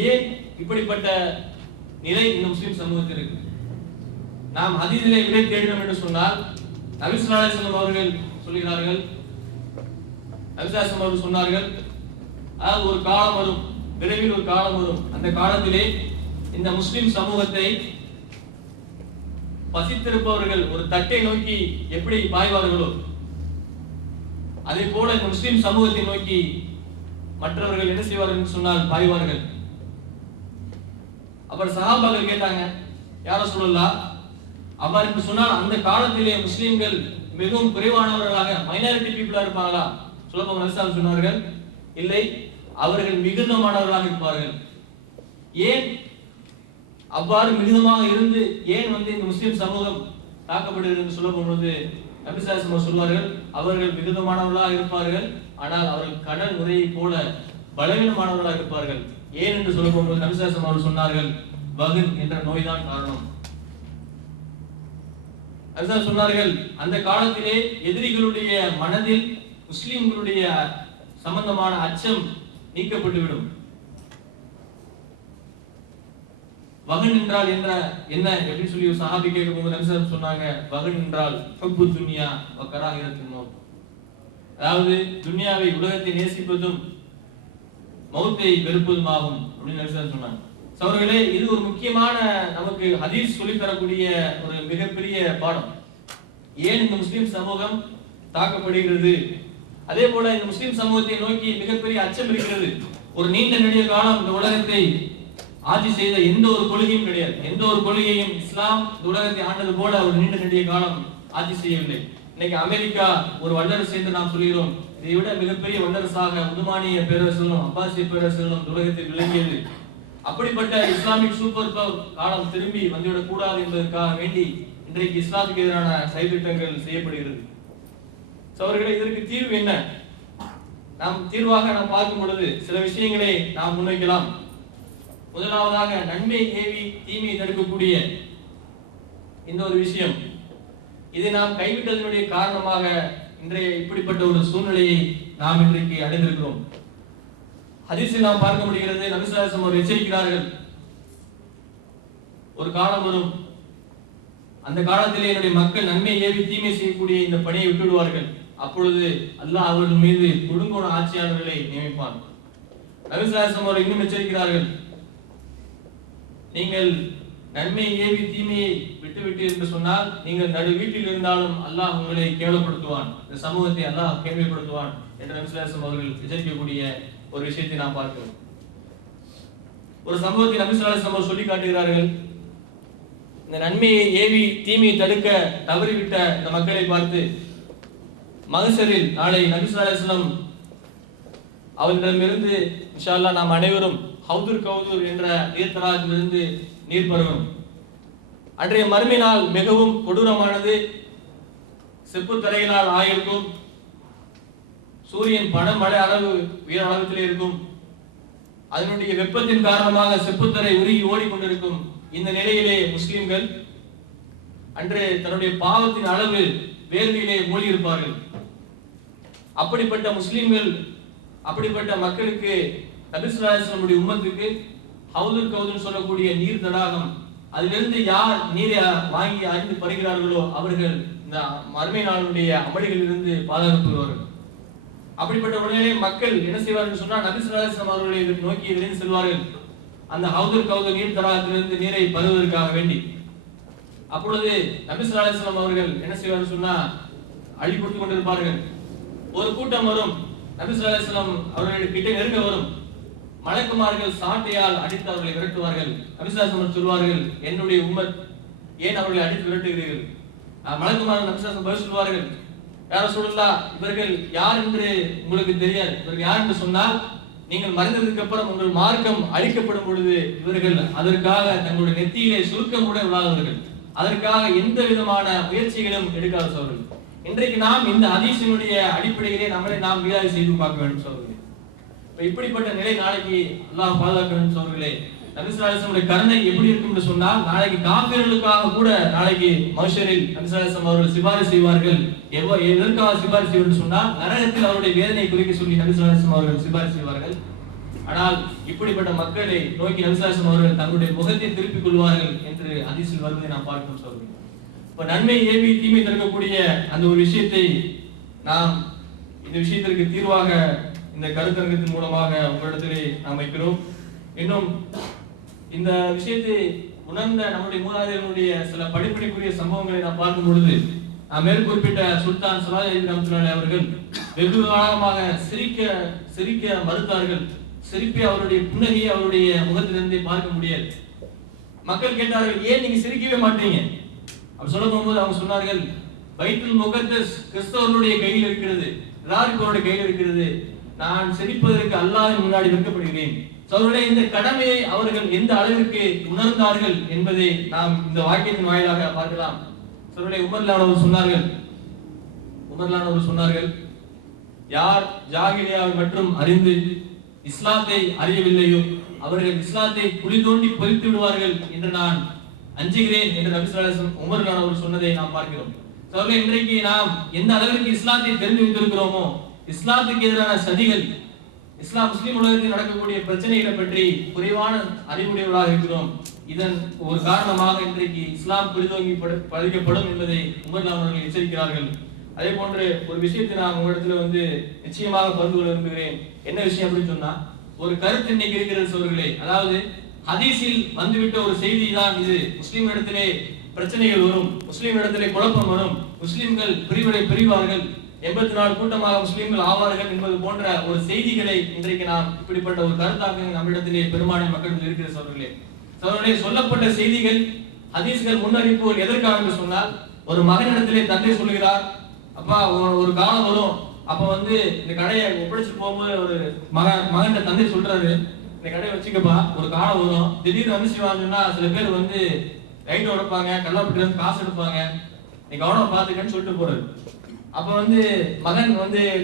ஏன் இப்படிப்பட்ட நிலை இந்த முஸ்லிம் சமூகத்திற்கு? நாம் ஹதீஸிலே விடை தேடினோம் என்று சொன்னால், நபி ஸல்லல்லாஹு அலைஹி வஸல்லம் அவர்கள் சொல்கிறார்கள், நபி ஸல்லல்லாஹு அலைஹி வஸல்லம் அவர்கள் சொன்னார்கள், அதாவது ஒரு காலம் வரும், விரைவில் ஒரு காலம் வரும், அந்த காலத்திலே இந்த முஸ்லிம் சமூகத்தை பசித்திருப்பவர்கள் ஒரு தட்டை நோக்கி எப்படி பாய்வார்களோ அதே போல இந்த முஸ்லிம் சமூகத்தை நோக்கி மற்றவர்கள் என்ன செய்வார்கள் என்று சொன்னால் பாய்வார்கள். அப்புறம் சஹாபாக்கள் கேட்டாங்க, யார சொல்லலாம், அவ்வாறு என்று சொன்னால் அந்த காலத்திலே முஸ்லிம்கள் மிகவும் குறைவானவர்களாக மைனாரிட்டி பீப்புளா இருப்பார்களா? சுலபம் நபிகள் சொன்னார்கள், இல்லை, அவர்கள் மிகுந்தமானவர்களாக இருப்பார்கள். ஏன் அவ்வாறு மிகுந்தமாக இருந்து ஏன் இந்த முஸ்லிம் சமூகம் தாக்கப்படுகிறது என்று சொல்ல போது நபி ஸல்லல்லாஹு அலைஹி வஸல்லம் சொல்வார்கள், அவர்கள் மிகுந்தமானவர்களாக இருப்பார்கள், ஆனால் அவர்கள் கடல் நுரையை போல பலவீனமானவர்களாக இருப்பார்கள். ஏன் என்று சொல்ல போது நபி ஸல்லல்லாஹு அலைஹி வஸல்லம் அவர்கள் சொன்னார்கள், வகன் என்ற நோய்தான் காரணம். அதுதான் சொன்னார்கள், அந்த காலத்திலே எதிரிகளுடைய மனதில் முஸ்லிம்களுடைய சம்பந்தமான அச்சம் நீக்கப்பட்டுவிடும். வகன் என்றால் என்ன எப்படி சொல்லி ஒரு சஹாபி கேட்கும்போது நபி ஸல்லல்லாஹு சொன்னாங்க, வகன் என்றால் ஹுப்பு துன்யா வ கராஹியத்துல் மௌத், அதாவது துன்யாவை உலகத்தை நேசிப்பதும் மௌத்தை வெறுப்பதும் ஆகும் அப்படின்னு நபி ஸல்லல்லாஹு சொன்னாங்க. சகோதரர்களே, இது ஒரு முக்கியமான நமக்கு ஹதீஸ் சொல்லி தரக்கூடிய ஒரு மிகப்பெரிய பாடம். ஏன் இந்த முஸ்லிம் சமூகம் தாக்கப்படுகிறது, அதே போல இந்த முஸ்லிம் சமூகத்தை நோக்கி மிகப்பெரிய அச்சம் இருக்கிறது. ஒரு நீண்ட நெடிய காலம் இந்த உலகத்தை ஆட்சி செய்த எந்த ஒரு கொள்கையும் கிடையாது. எந்த ஒரு கொள்கையும் இஸ்லாம் இந்த உலகத்தை ஆண்டது போல ஒரு நீண்ட நெடிய காலம் ஆட்சி செய்யவில்லை. இன்னைக்கு அமெரிக்கா ஒரு வல்லரசு என்று நாம் சொல்கிறோம். இதை விட மிகப்பெரிய வல்லரசாக உதுமானிய பேரரசுகளும் அப்பாசிய பேரரசுகளும் உலகத்தில் விளங்கியது. அப்படிப்பட்ட இஸ்லாமிக் சூப்பர் பவர் காலம் திரும்பி வந்துவிடக் கூடாது என்பதற்காக வேண்டி இன்றைக்கு இஸ்லாமுக்கு எதிரான செயல்திட்டங்கள் செய்யப்படுகிறது. அவர்களே, இதற்கு தீர்வு என்ன? நாம் தீர்வாக பார்க்கும் பொழுது சில விஷயங்களை நாம் முன்வைக்கலாம். முதலாவதாக நன்மை ஏவி தீமையை தடுக்கக்கூடிய இந்த ஒரு விஷயம், இதை நாம் கைவிட்டதனுடைய காரணமாக இன்றைய இப்படிப்பட்ட ஒரு சூழ்நிலையை நாம் இன்றைக்கு அடைந்திருக்கிறோம். ஹதீஸில் நாம் பார்க்க முடிகிறது, நபி ஸல்லல்லாஹு அலைஹி வஸல்லம் எச்சரிக்கிறார்கள், ஒரு காலம் வரும், அந்த காலத்திலே என்னுடைய மக்கள் நன்மை ஏவி தீமை செய்யக்கூடிய இந்த பணியை விட்டுவிடுவார்கள். அப்பொழுது அல்லாஹ் அவர்கள் மீது கொடுங்கோண ஆட்சியாளர்களை நியமிப்பான். நபி ஸல்லல்லாஹு அலைஹி வஸல்லம் இன்னும் எச்சரிக்கிறார்கள், நீங்கள் நன்மை ஏவி தீமையை விட்டுவிட்டு என்று சொன்னால் நீங்கள் நடு வீட்டில் இருந்தாலும் அல்லாஹ் உங்களை கேவலப்படுத்துவான், இந்த சமூகத்தை அல்லாஹ் கேள்விப்படுத்துவான் என்று நபி ஸல்லல்லாஹு அலைஹி வஸல்லம் அவர்கள் எச்சரிக்கக்கூடிய ஒரு விஷயத்தை நாம் பார்க்கிறோம். ஒரு சமூகத்தை நபி ஸல்லல்லாஹு அலைஹி வஸல்லம் சொல்லி காட்டுகிறார்கள், இந்த நன்மையை ஏவி தீமையை தடுக்க தவறிவிட்ட இந்த மக்களை பார்த்து மஹ்ஷரில் நாளை நபி ஸல்லல்லாஹு அலைஹி வஸல்லம் அவர்களிடமிருந்து இன்ஷா அல்லாஹ் நாம் அனைவரும் ஹவுதுர் கவுதுர் என்ற நீர்த்தடாகத்திலிருந்து நீர் பருகும். அன்றைய மறுமை நாள் மிகவும் கொடூரமானது. செப்பு தரையினால் ஆயிருக்கும், சூரியன் பணமழை அளவு உயர் அளவிலே இருக்கும், அதனுடைய வெப்பத்தின் காரணமாக செப்புத்தரை உருகி ஓடிக்கொண்டிருக்கும். இந்த நிலையிலே முஸ்லிம்கள் அன்று தன்னுடைய பாவத்தின் அளவு வேர்வையிலே மூழ்கி இருப்பார்கள். அப்படிப்பட்ட முஸ்லிம்கள், அப்படிப்பட்ட மக்களுக்கு நபி ஸல்லல்லாஹு அலைஹி வஸல்லம் உம்மத்துக்கு ஹவுதுல் கவுதுர் சொல்லக்கூடிய நீர் தடாகம், அதிலிருந்து யார் நீரை வாங்கி அறிந்து பருகிறார்களோ அவர்கள் இந்த மறுமை நாளுடைய அமளிகளிலிருந்து பாதுகாப்பு பெறுவார்கள். அப்படிப்பட்ட உடனே மக்கள் என்ன செய்வார்கள் சொன்னால், நபி ஸல்லல்லாஹு அலைஹி வஸல்லம் அவர்களை நோக்கி விரைந்து செல்வார்கள் அந்த ஹவுதுல் கவுதுர் நீர் தடாகத்திலிருந்து நீரை பருவதற்காக வேண்டி. அப்பொழுது நபி ஸல்லல்லாஹு அலைஹி வஸல்லம் அவர்கள் என்ன செய்வார்கள் சொன்னா, அள்ளி கொடுத்து கொண்டிருப்பார்கள். ஒரு கூட்டம் வரும், நபி ஸல்லல்லாஹு அலைஹி வஸல்லம் அவர்கள் கிட்ட நெருங்க வரும். மலக்குமார்கள் சாட்டையால் அடித்து அவர்களை விரட்டுவார்கள். நபி ஸல்லல்லாஹு அலைஹி வஸல்லம் சொல்வார்கள், என்னுடைய உம்மத் ஏன் அவர்களை அடித்து விரட்டுகிறீர்கள்? மலக்குமார்கள் நபி ஸல்லல்லாஹு அலைஹி வஸல்லம் பதில் சொல்வார்கள், யா ரசூலுல்லாஹ், இவர்கள் யார் என்று உங்களுக்கு தெரியாது. இவர்கள் யார் என்று சொன்னால், நீங்கள் மறைந்ததுக்கு அப்புறம் உங்கள் மார்க்கம் அழிக்கப்படும் பொழுது இவர்கள் அதற்காக தங்களுடைய நெத்தியிலே சுருக்கமுடன் விழாதவர்கள், அதற்காக எந்த விதமான முயற்சிகளும் எடுக்காத சோழர்கள். இன்றைக்கு நாம் இந்த ஹதீஸினுடைய அடிப்படையிலே நம்மளை நாம் மீளாய்வு செய்து பார்க்க வேண்டும் சோழர்களே. இப்படிப்பட்ட நிலை நாளைக்கு அல்லாஹ் பாதுகாக்க வேண்டும் சோழர்களே. நபி ஸல்லல்லாஹு அலைஹி வஸல்லம் கருணை எப்படி இருக்கும் என்று சொன்னால், நாளைக்கு காபிர்களுக்காக கூட நாளைக்கு மஹ்ஷரில் நபி ஸல்லல்லாஹு அலைஹி வஸல்லம் அவர்கள் சிபாரிசு செய்வார்கள். எதற்காக சிபாரிசு செய்வார்கள் சொன்னால், நரகத்தில் அவருடைய வேதனை குறிக்க சொல்லி நபி ஸல்லல்லாஹு அலைஹி வஸல்லம் அவர்கள் சிபாரிசு செய்வார்கள். ஆனால் இப்படிப்பட்ட மக்களை நோக்கி நபி ஸல்லல்லாஹு அலைஹி வஸல்லம் அவர்கள் தங்களுடைய முகத்தை திருப்பிக் கொள்வார்கள் என்று ஹதீஸில் வருவதை நாம் பார்க்கிறோம் சோதரர்களே. இப்ப நன்மை ஏவி தீமை தடுக்கக்கூடிய அந்த ஒரு விஷயத்தை நாம் இந்த விஷயத்திற்கு தீர்வாக இந்த கருத்தரங்கத்தின் மூலமாக உங்களிடத்திலே நாம் வைக்கிறோம். இன்னும் இந்த விஷயத்தை உணர்ந்த நம்முடைய மூதாதையர்களுடைய சில படிப்படிக்குரிய சம்பவங்களை நாம் பார்க்கும் பொழுது, மேற்குறிப்பிட்ட சுல்தான் சலாஹுதீன் ரஹ்மத்துல்லாஹி அவர்கள் வெகு காலமாக சிரிக்க மறுத்தார்கள். சிரிப்பை அவருடைய புன்னகையை அவருடைய முகத்திலிருந்தே பார்க்க முடியாது. மக்கள் கேட்டார்கள், ஏன் நீங்க சிரிக்கவே மாட்டீங்க? அப்படி சொல்ல போகும்போது அவங்க சொன்னார்கள், பைத்துல் முகத்தஸ் கிறிஸ்தவர்களுடைய கையில் இருக்கிறது, இராக்குடைய கையில் இருக்கிறது. நான் சிரிப்பதற்கு அல்லாஹ்வின் முன்னாடி வெட்கப்படுகிறேன். அவருடைய இந்த கடமையை அவர்கள் எந்த அளவிற்கு உணர்ந்தார்கள் என்பதை நாம் இந்த வாக்கியத்தின் வாயிலாக பார்க்கலாம். உமர்லான் அவர்கள் சொன்னார்கள், யார் ஜாகிலியாவை மட்டும் அறிந்து இஸ்லாத்தை அறியவில்லையோ அவர்கள் இஸ்லாத்தை குழி தோண்டி பொறித்து விடுவார்கள் என்று நான் அஞ்சுகிறேன் என்று நபி ஸல்லல்லாஹு அலைஹி வஸல்லம் உமர்லான் அவர்கள் சொன்னதை நாம் பார்க்கிறோம். இன்றைக்கு நாம் எந்த அளவிற்கு இஸ்லாத்தை தெரிந்து வைத்திருக்கிறோமோ, இஸ்லாத்துக்கு எதிரான சதிகள், இஸ்லாம் முஸ்லிம் உலகத்தில் நடக்கக்கூடிய பிரச்சனைகளை பற்றி குறைவான அறிவுடையவர்களாக இருக்கிறோம். இதன் ஒரு காரணமாக இன்றைக்கு இஸ்லாம் பிரிதோங்கி பதிக்கப்படும் என்பதை உமர்லான் அவர்கள் எச்சரிக்கிறார்கள். அதே போன்று ஒரு விஷயத்தை நான் உங்களிடத்துல நிச்சயமாக பகிர்ந்து கொள்ள விரும்புகிறேன். என்ன விஷயம் அப்படின்னு சொன்னா, ஒரு கருத்து இன்னைக்கு இருக்கிறது சோழர்களே. அதாவது ஹதீஸில் வந்துவிட்ட ஒரு செய்தி தான் இது. முஸ்லிம் இடத்திலே பிரச்சனைகள் வரும், முஸ்லிம் இடத்திலே குழப்பம் வரும், முஸ்லிம்கள் பிரிவார்கள், 84 கூட்டமாக முஸ்லிம்கள் ஆவார்கள் என்பது போன்ற ஒரு செய்திகளை இன்றைக்கு நாம் இப்படிப்பட்ட ஒரு கருத்தாக நம்மிடத்திலே பெரும்பாலான மக்களிடம் இருக்கிற சோழர்களே. சொல்லப்பட்ட செய்திகள் ஹதீஸ்கள் முன்னறிவிப்புகள் எதற்காக என்று சொன்னால், ஒரு மகனிடத்திலே தந்தை சொல்கிறார், அப்பா ஒரு காலம் வரும், அப்ப இந்த கடையை ஒப்படைச்சிட்டு போகும்போது ஒரு மகன் தந்தை சொல்றாரு, இந்த கடையை வச்சுக்கப்பா, ஒரு காலம் வரும், திடீர்னு செய்வாங்கன்னா சில பேர் ரைட் உடைப்பாங்க, கல்லாப்பட்டி காசு எடுப்பாங்க, நீ கவனம் பார்த்துக்கன்னு சொல்லிட்டு போறாரு. அப்ப மகன்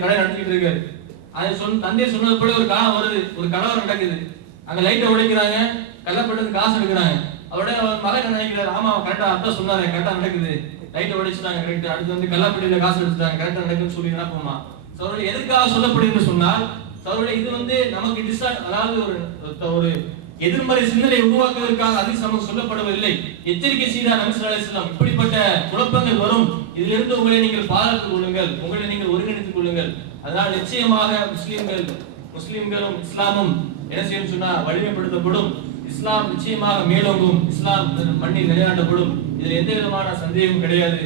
கடை நடத்திட்டு இருக்காரு. அது தந்தை சொன்னது போல ஒரு காலம் வருது, ஒரு கலவரம் நடக்குது, அங்க லைட்டை உடைக்கிறாங்க, கல்லாப்பட்டி காசு எடுக்கிறாங்க. அவரோட மகன் நினைக்கிறாரு, ஆமா கரெக்டா அதான் சொன்னாரு, கரெக்டா நடக்குது, லைட்டை உடைச்சுட்டாங்க, கரெக்ட், அடுத்து கல்லாப்பட்டியில காசு எடுத்துட்டாங்க, கரெக்டா நடக்குதுன்னு சொல்லி என்ன போமா. சோழர்கள் எதற்காக சொல்லப்படுதுன்னு சொன்னால், சோழர்கள் இது நமக்கு அதாவது ஒரு எதிர்மறை சிந்தனை உருவாக்குவதற்காக அதிக சமம் சொல்லப்படவில்லை. எச்சரிக்கை செய்தார் நபி ஸல்லல்லாஹு அலைஹி வஸல்லம், இப்படிப்பட்ட குழப்பங்கள் வரும், இதிலிருந்து உங்களை நீங்கள் பாதுகாத்துக் கொள்ளுங்கள், உங்களை நீங்கள் ஒருங்கிணைத்துக் கொள்ளுங்கள். அதனால் நிச்சயமாக முஸ்லிம்களும் இஸ்லாமும் என்ன செய்யும் சொன்னா வலிமைப்படுத்தப்படும், இஸ்லாம் நிச்சயமாக மேலோங்கும், இஸ்லாம் மண்ணில் நிலைநாட்டப்படும். இதில் எந்த விதமான சந்தேகமும் கிடையாது.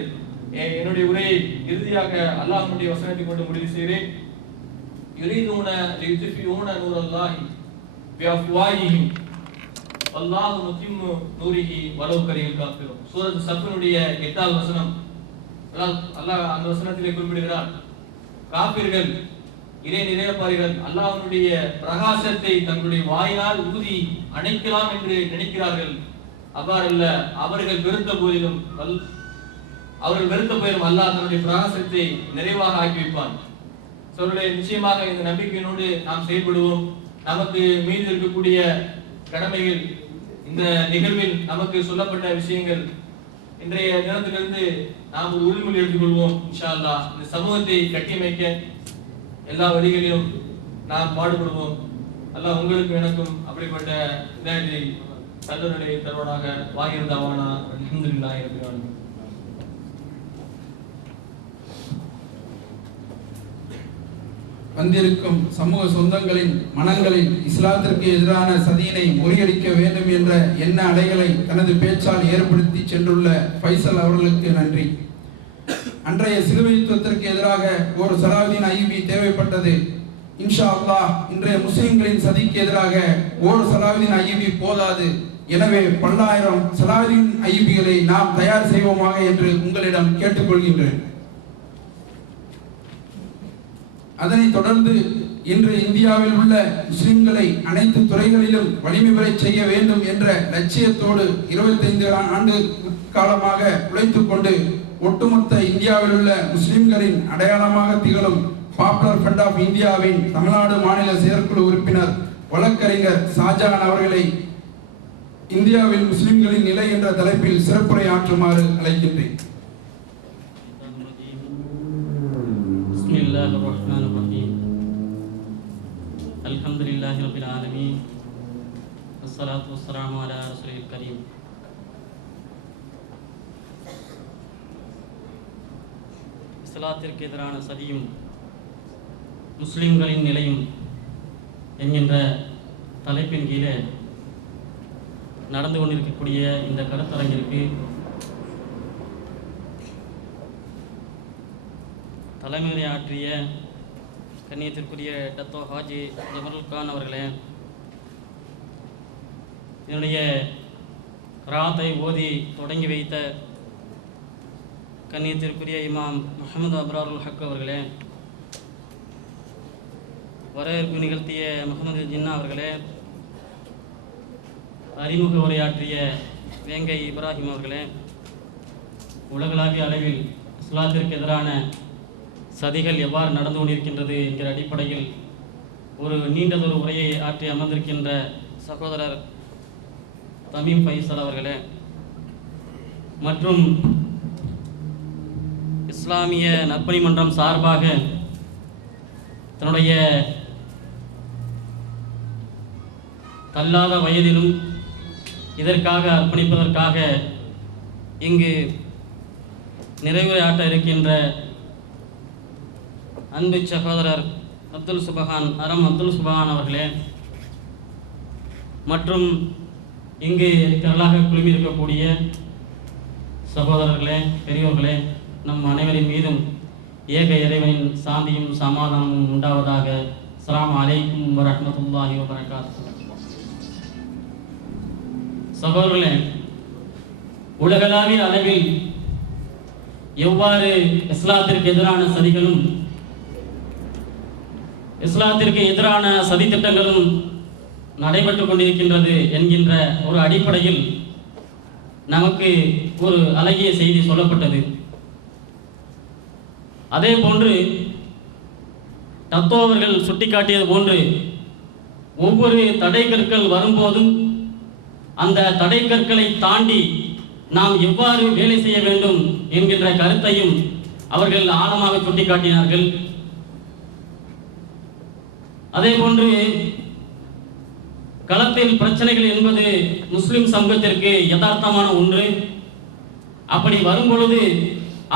என்னுடைய உரையை இறுதியாக அல்லாஹ்வுடைய வசனத்தை கொண்டு முடிவு செய்கிறேன். யுரீதுன லியுத்ஃபிஊன நூரல்லாஹி பிஅஃப்வாஹிஹிம் வல்லாஹு முத்திம்மு நூரிஹி வலவ் கரிஹல் காஃபிரூன். சூரத் சஃப்னுடைய 8வது வசனம். அல்லாஹ் அந்த வசனத்திலே குறிப்பிடுகிறார், காபிர்கள் இறை நிராகரிப்பார்கள் அல்லாஹ்வுடைய பிரகாசத்தை தங்களுடைய வாயினால் ஊதி அணைக்கலாம் என்று நினைக்கிறார்கள். அவ்வாறல்ல, அவர்கள் வெறுத்த போதிலும் அல்லாஹ் தன்னுடைய பிரகாசத்தை நிறைவாக ஆக்கி வைப்பான். சொல்லுடைய நிச்சயமாக இந்த நம்பிக்கையினோடு நாம் செயல்படுவோம். நமக்கு மீது இருக்கக்கூடிய கடமைகள், இந்த நிகழ்வில் நமக்கு சொல்லப்பட்ட விஷயங்கள், இன்றைய தினத்திலிருந்து நாம் ஒரு உறுதிமொழி எடுத்துக்கொள்வோம். இன்ஷா அல்லாஹ் இந்த சமூகத்தை கட்டியமைக்க எல்லா வழிகளிலும் நாம் பாடுபடுவோம். அல்லாஹ் உங்களுக்கு எனக்கும் அப்படிப்பட்ட இதாயத்தை தந்தருடைய தருவனாக வாங்கியிருந்தவானா. அல்ஹம்துலில்லாஹி ரப்பில் ஆலமீன். வந்திருக்கும் சமூக சொந்தங்களின் மனங்களில் இஸ்லாத்திற்கு எதிரான சதியினை முறியடிக்க வேண்டும் என்ற எண்ண அலைகளை தனது பேச்சால் ஏற்படுத்தி சென்றுள்ள ஃபைசல் அவர்களுக்கு நன்றி. அன்றைய சிலுவைத்துவத்திற்கு எதிராக ஒரு சலாவுதீன் அய்யூபி தேவைப்பட்டது. இன்ஷா அல்லாஹ் இன்றைய முஸ்லிம்களின் சதிக்கு எதிராக ஒரு சலாவுதீன் அய்யூபி போதாது. எனவே பல்லாயிரம் சலாவுதீன் அய்யூபிகளை நாம் தயார் செய்வோமாக என்று உங்களிடம் கேட்டுக்கொள்கின்றேன். அதனைத் தொடர்ந்து இன்று இந்தியாவில் உள்ள முஸ்லிம்களை அனைத்து துறைகளிலும் வலிமை பெறச் செய்ய வேண்டும் என்ற லட்சியத்தோடு 25 ஆண்டு காலமாக உழைத்துக் கொண்டு ஒட்டுமொத்த இந்தியாவில் உள்ள முஸ்லிம்களின் அடையாளமாக திகழும் பாப்புலர் ஃப்ரண்ட் ஆஃப் இந்தியாவின் தமிழ்நாடு மாநில செயற்குழு உறுப்பினர் வழக்கறிஞர் ஷாஜகான் அவர்களை இந்தியாவில் முஸ்லிம்களின் நிலை என்ற தலைப்பில் சிறப்புரை ஆற்றுமாறு அழைக்கின்றேன். அல்ஹம்துலில்லாஹி ரப்பில் ஆலமீன் வஸ்ஸலாத்து வஸ்ஸலாமு அலா ரசூலில் கரீம். இஸ்லாத்திற்கு எதிரான சதியும் முஸ்லிம்களின் நிலையும் என்கின்ற தலைப்பின் கீழே நடந்து கொண்டிருக்கக்கூடிய இந்த கருத்தரங்கிற்கு தலைமையுரை ஆற்றிய கண்ணியத்திற்குரிய டத்தோ ஹாஜி ஜமருல் கான் அவர்களே, என்னுடைய கிராத்தை ஓதி தொடங்கி வைத்த கண்ணியத்திற்குரிய இமாம் முஹம்மது அப்ராருல் ஹக் அவர்களே, வரவேற்பு நிகழ்த்திய முகமது ஜின்னா அவர்களே, அறிமுக உரையாற்றிய வேங்கை இப்ராஹிம் அவர்களே, உலகளாவிய அளவில் இஸ்லாத்திற்கு எதிரான சதிகள் எவ்வாறு நடந்து கொண்டிருக்கின்றது என்கிற அடிப்படையில் ஒரு நீண்டதொரு உரையை ஆற்றி அமர்ந்திருக்கின்ற சகோதரர் தமீம் ஃபைசல் அவர்களே, மற்றும் இஸ்லாமிய நற்பணி மன்றம் சார்பாக தன்னுடைய தள்ளாத வயதிலும் இதற்காக அர்ப்பணிப்பதற்காக இங்கு நிறைவுரையாற்ற இருக்கின்ற அன்பு சகோதரர் அப்துல் சுபஹான் அவர்களே, மற்றும் இங்கு திரளாக குழுமியிருக்கக்கூடிய சகோதரர்களே, பெரியோர்களே, நம் அனைவரின் மீதும் ஏக இறைவனின் சாந்தியும் சமாதானமும் உண்டாவதாக. அஸ்ஸலாமு அலைக்கும் வரஹ்மத்துல்லாஹி வபரகாத்துஹு. சகோதரர்களே, உலகளாவிய அளவில் எவ்வாறு இஸ்லாத்திற்கு எதிரான சதிகளும் இஸ்லாத்திற்கு எதிரான சதித்திட்டங்களும் நடைபெற்றுக் கொண்டிருக்கின்றது என்கின்ற ஒரு அடிப்படையில் நமக்கு ஒரு அழகிய செய்தி சொல்லப்பட்டது. அதே போன்று டத்தோ அவர்கள் சுட்டிக்காட்டியது போன்று ஒவ்வொரு தடை கற்கள் வரும்போதும் அந்த தடை கற்களை தாண்டி நாம் எவ்வாறு வேலை செய்ய வேண்டும் என்கின்ற கருத்தையும் அவர்கள் ஆழமாக சுட்டிக்காட்டினார்கள். அதே போன்று களத்தில் பிரச்சனைகள் என்பது முஸ்லிம் சமூகத்திற்கு யதார்த்தமான ஒன்று. அப்படி வரும் பொழுது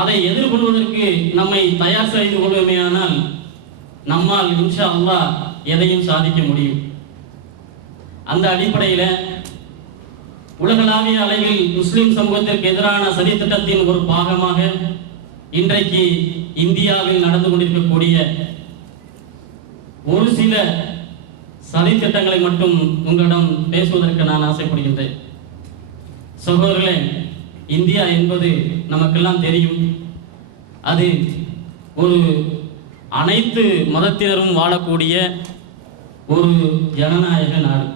அதை எதிர்கொள்வதற்கு நம்மை தயார் செய்து கொள்வோமேயானால் நம்மால் இன்ஷா அல்லாஹ் எதையும் சாதிக்க முடியும். அந்த அடிப்படையில் உலகளாவிய அளவில் முஸ்லிம் சமூகத்திற்கு எதிரான சதித்திட்டத்தின் ஒரு பாகமாக இன்றைக்கு இந்தியாவில் நடந்து கொண்டிருக்கக்கூடிய ஒரு சில சதித்திட்டங்களை மட்டும் உங்களிடம் பேசுவதற்கு நான் ஆசைப்படுகின்றேன். சகோதரர்களே, இந்தியா என்பது நமக்கெல்லாம் தெரியும். அது ஒரு அனைத்து மதத்தினரும் வாழக்கூடிய ஒரு ஜனநாயக நாடு.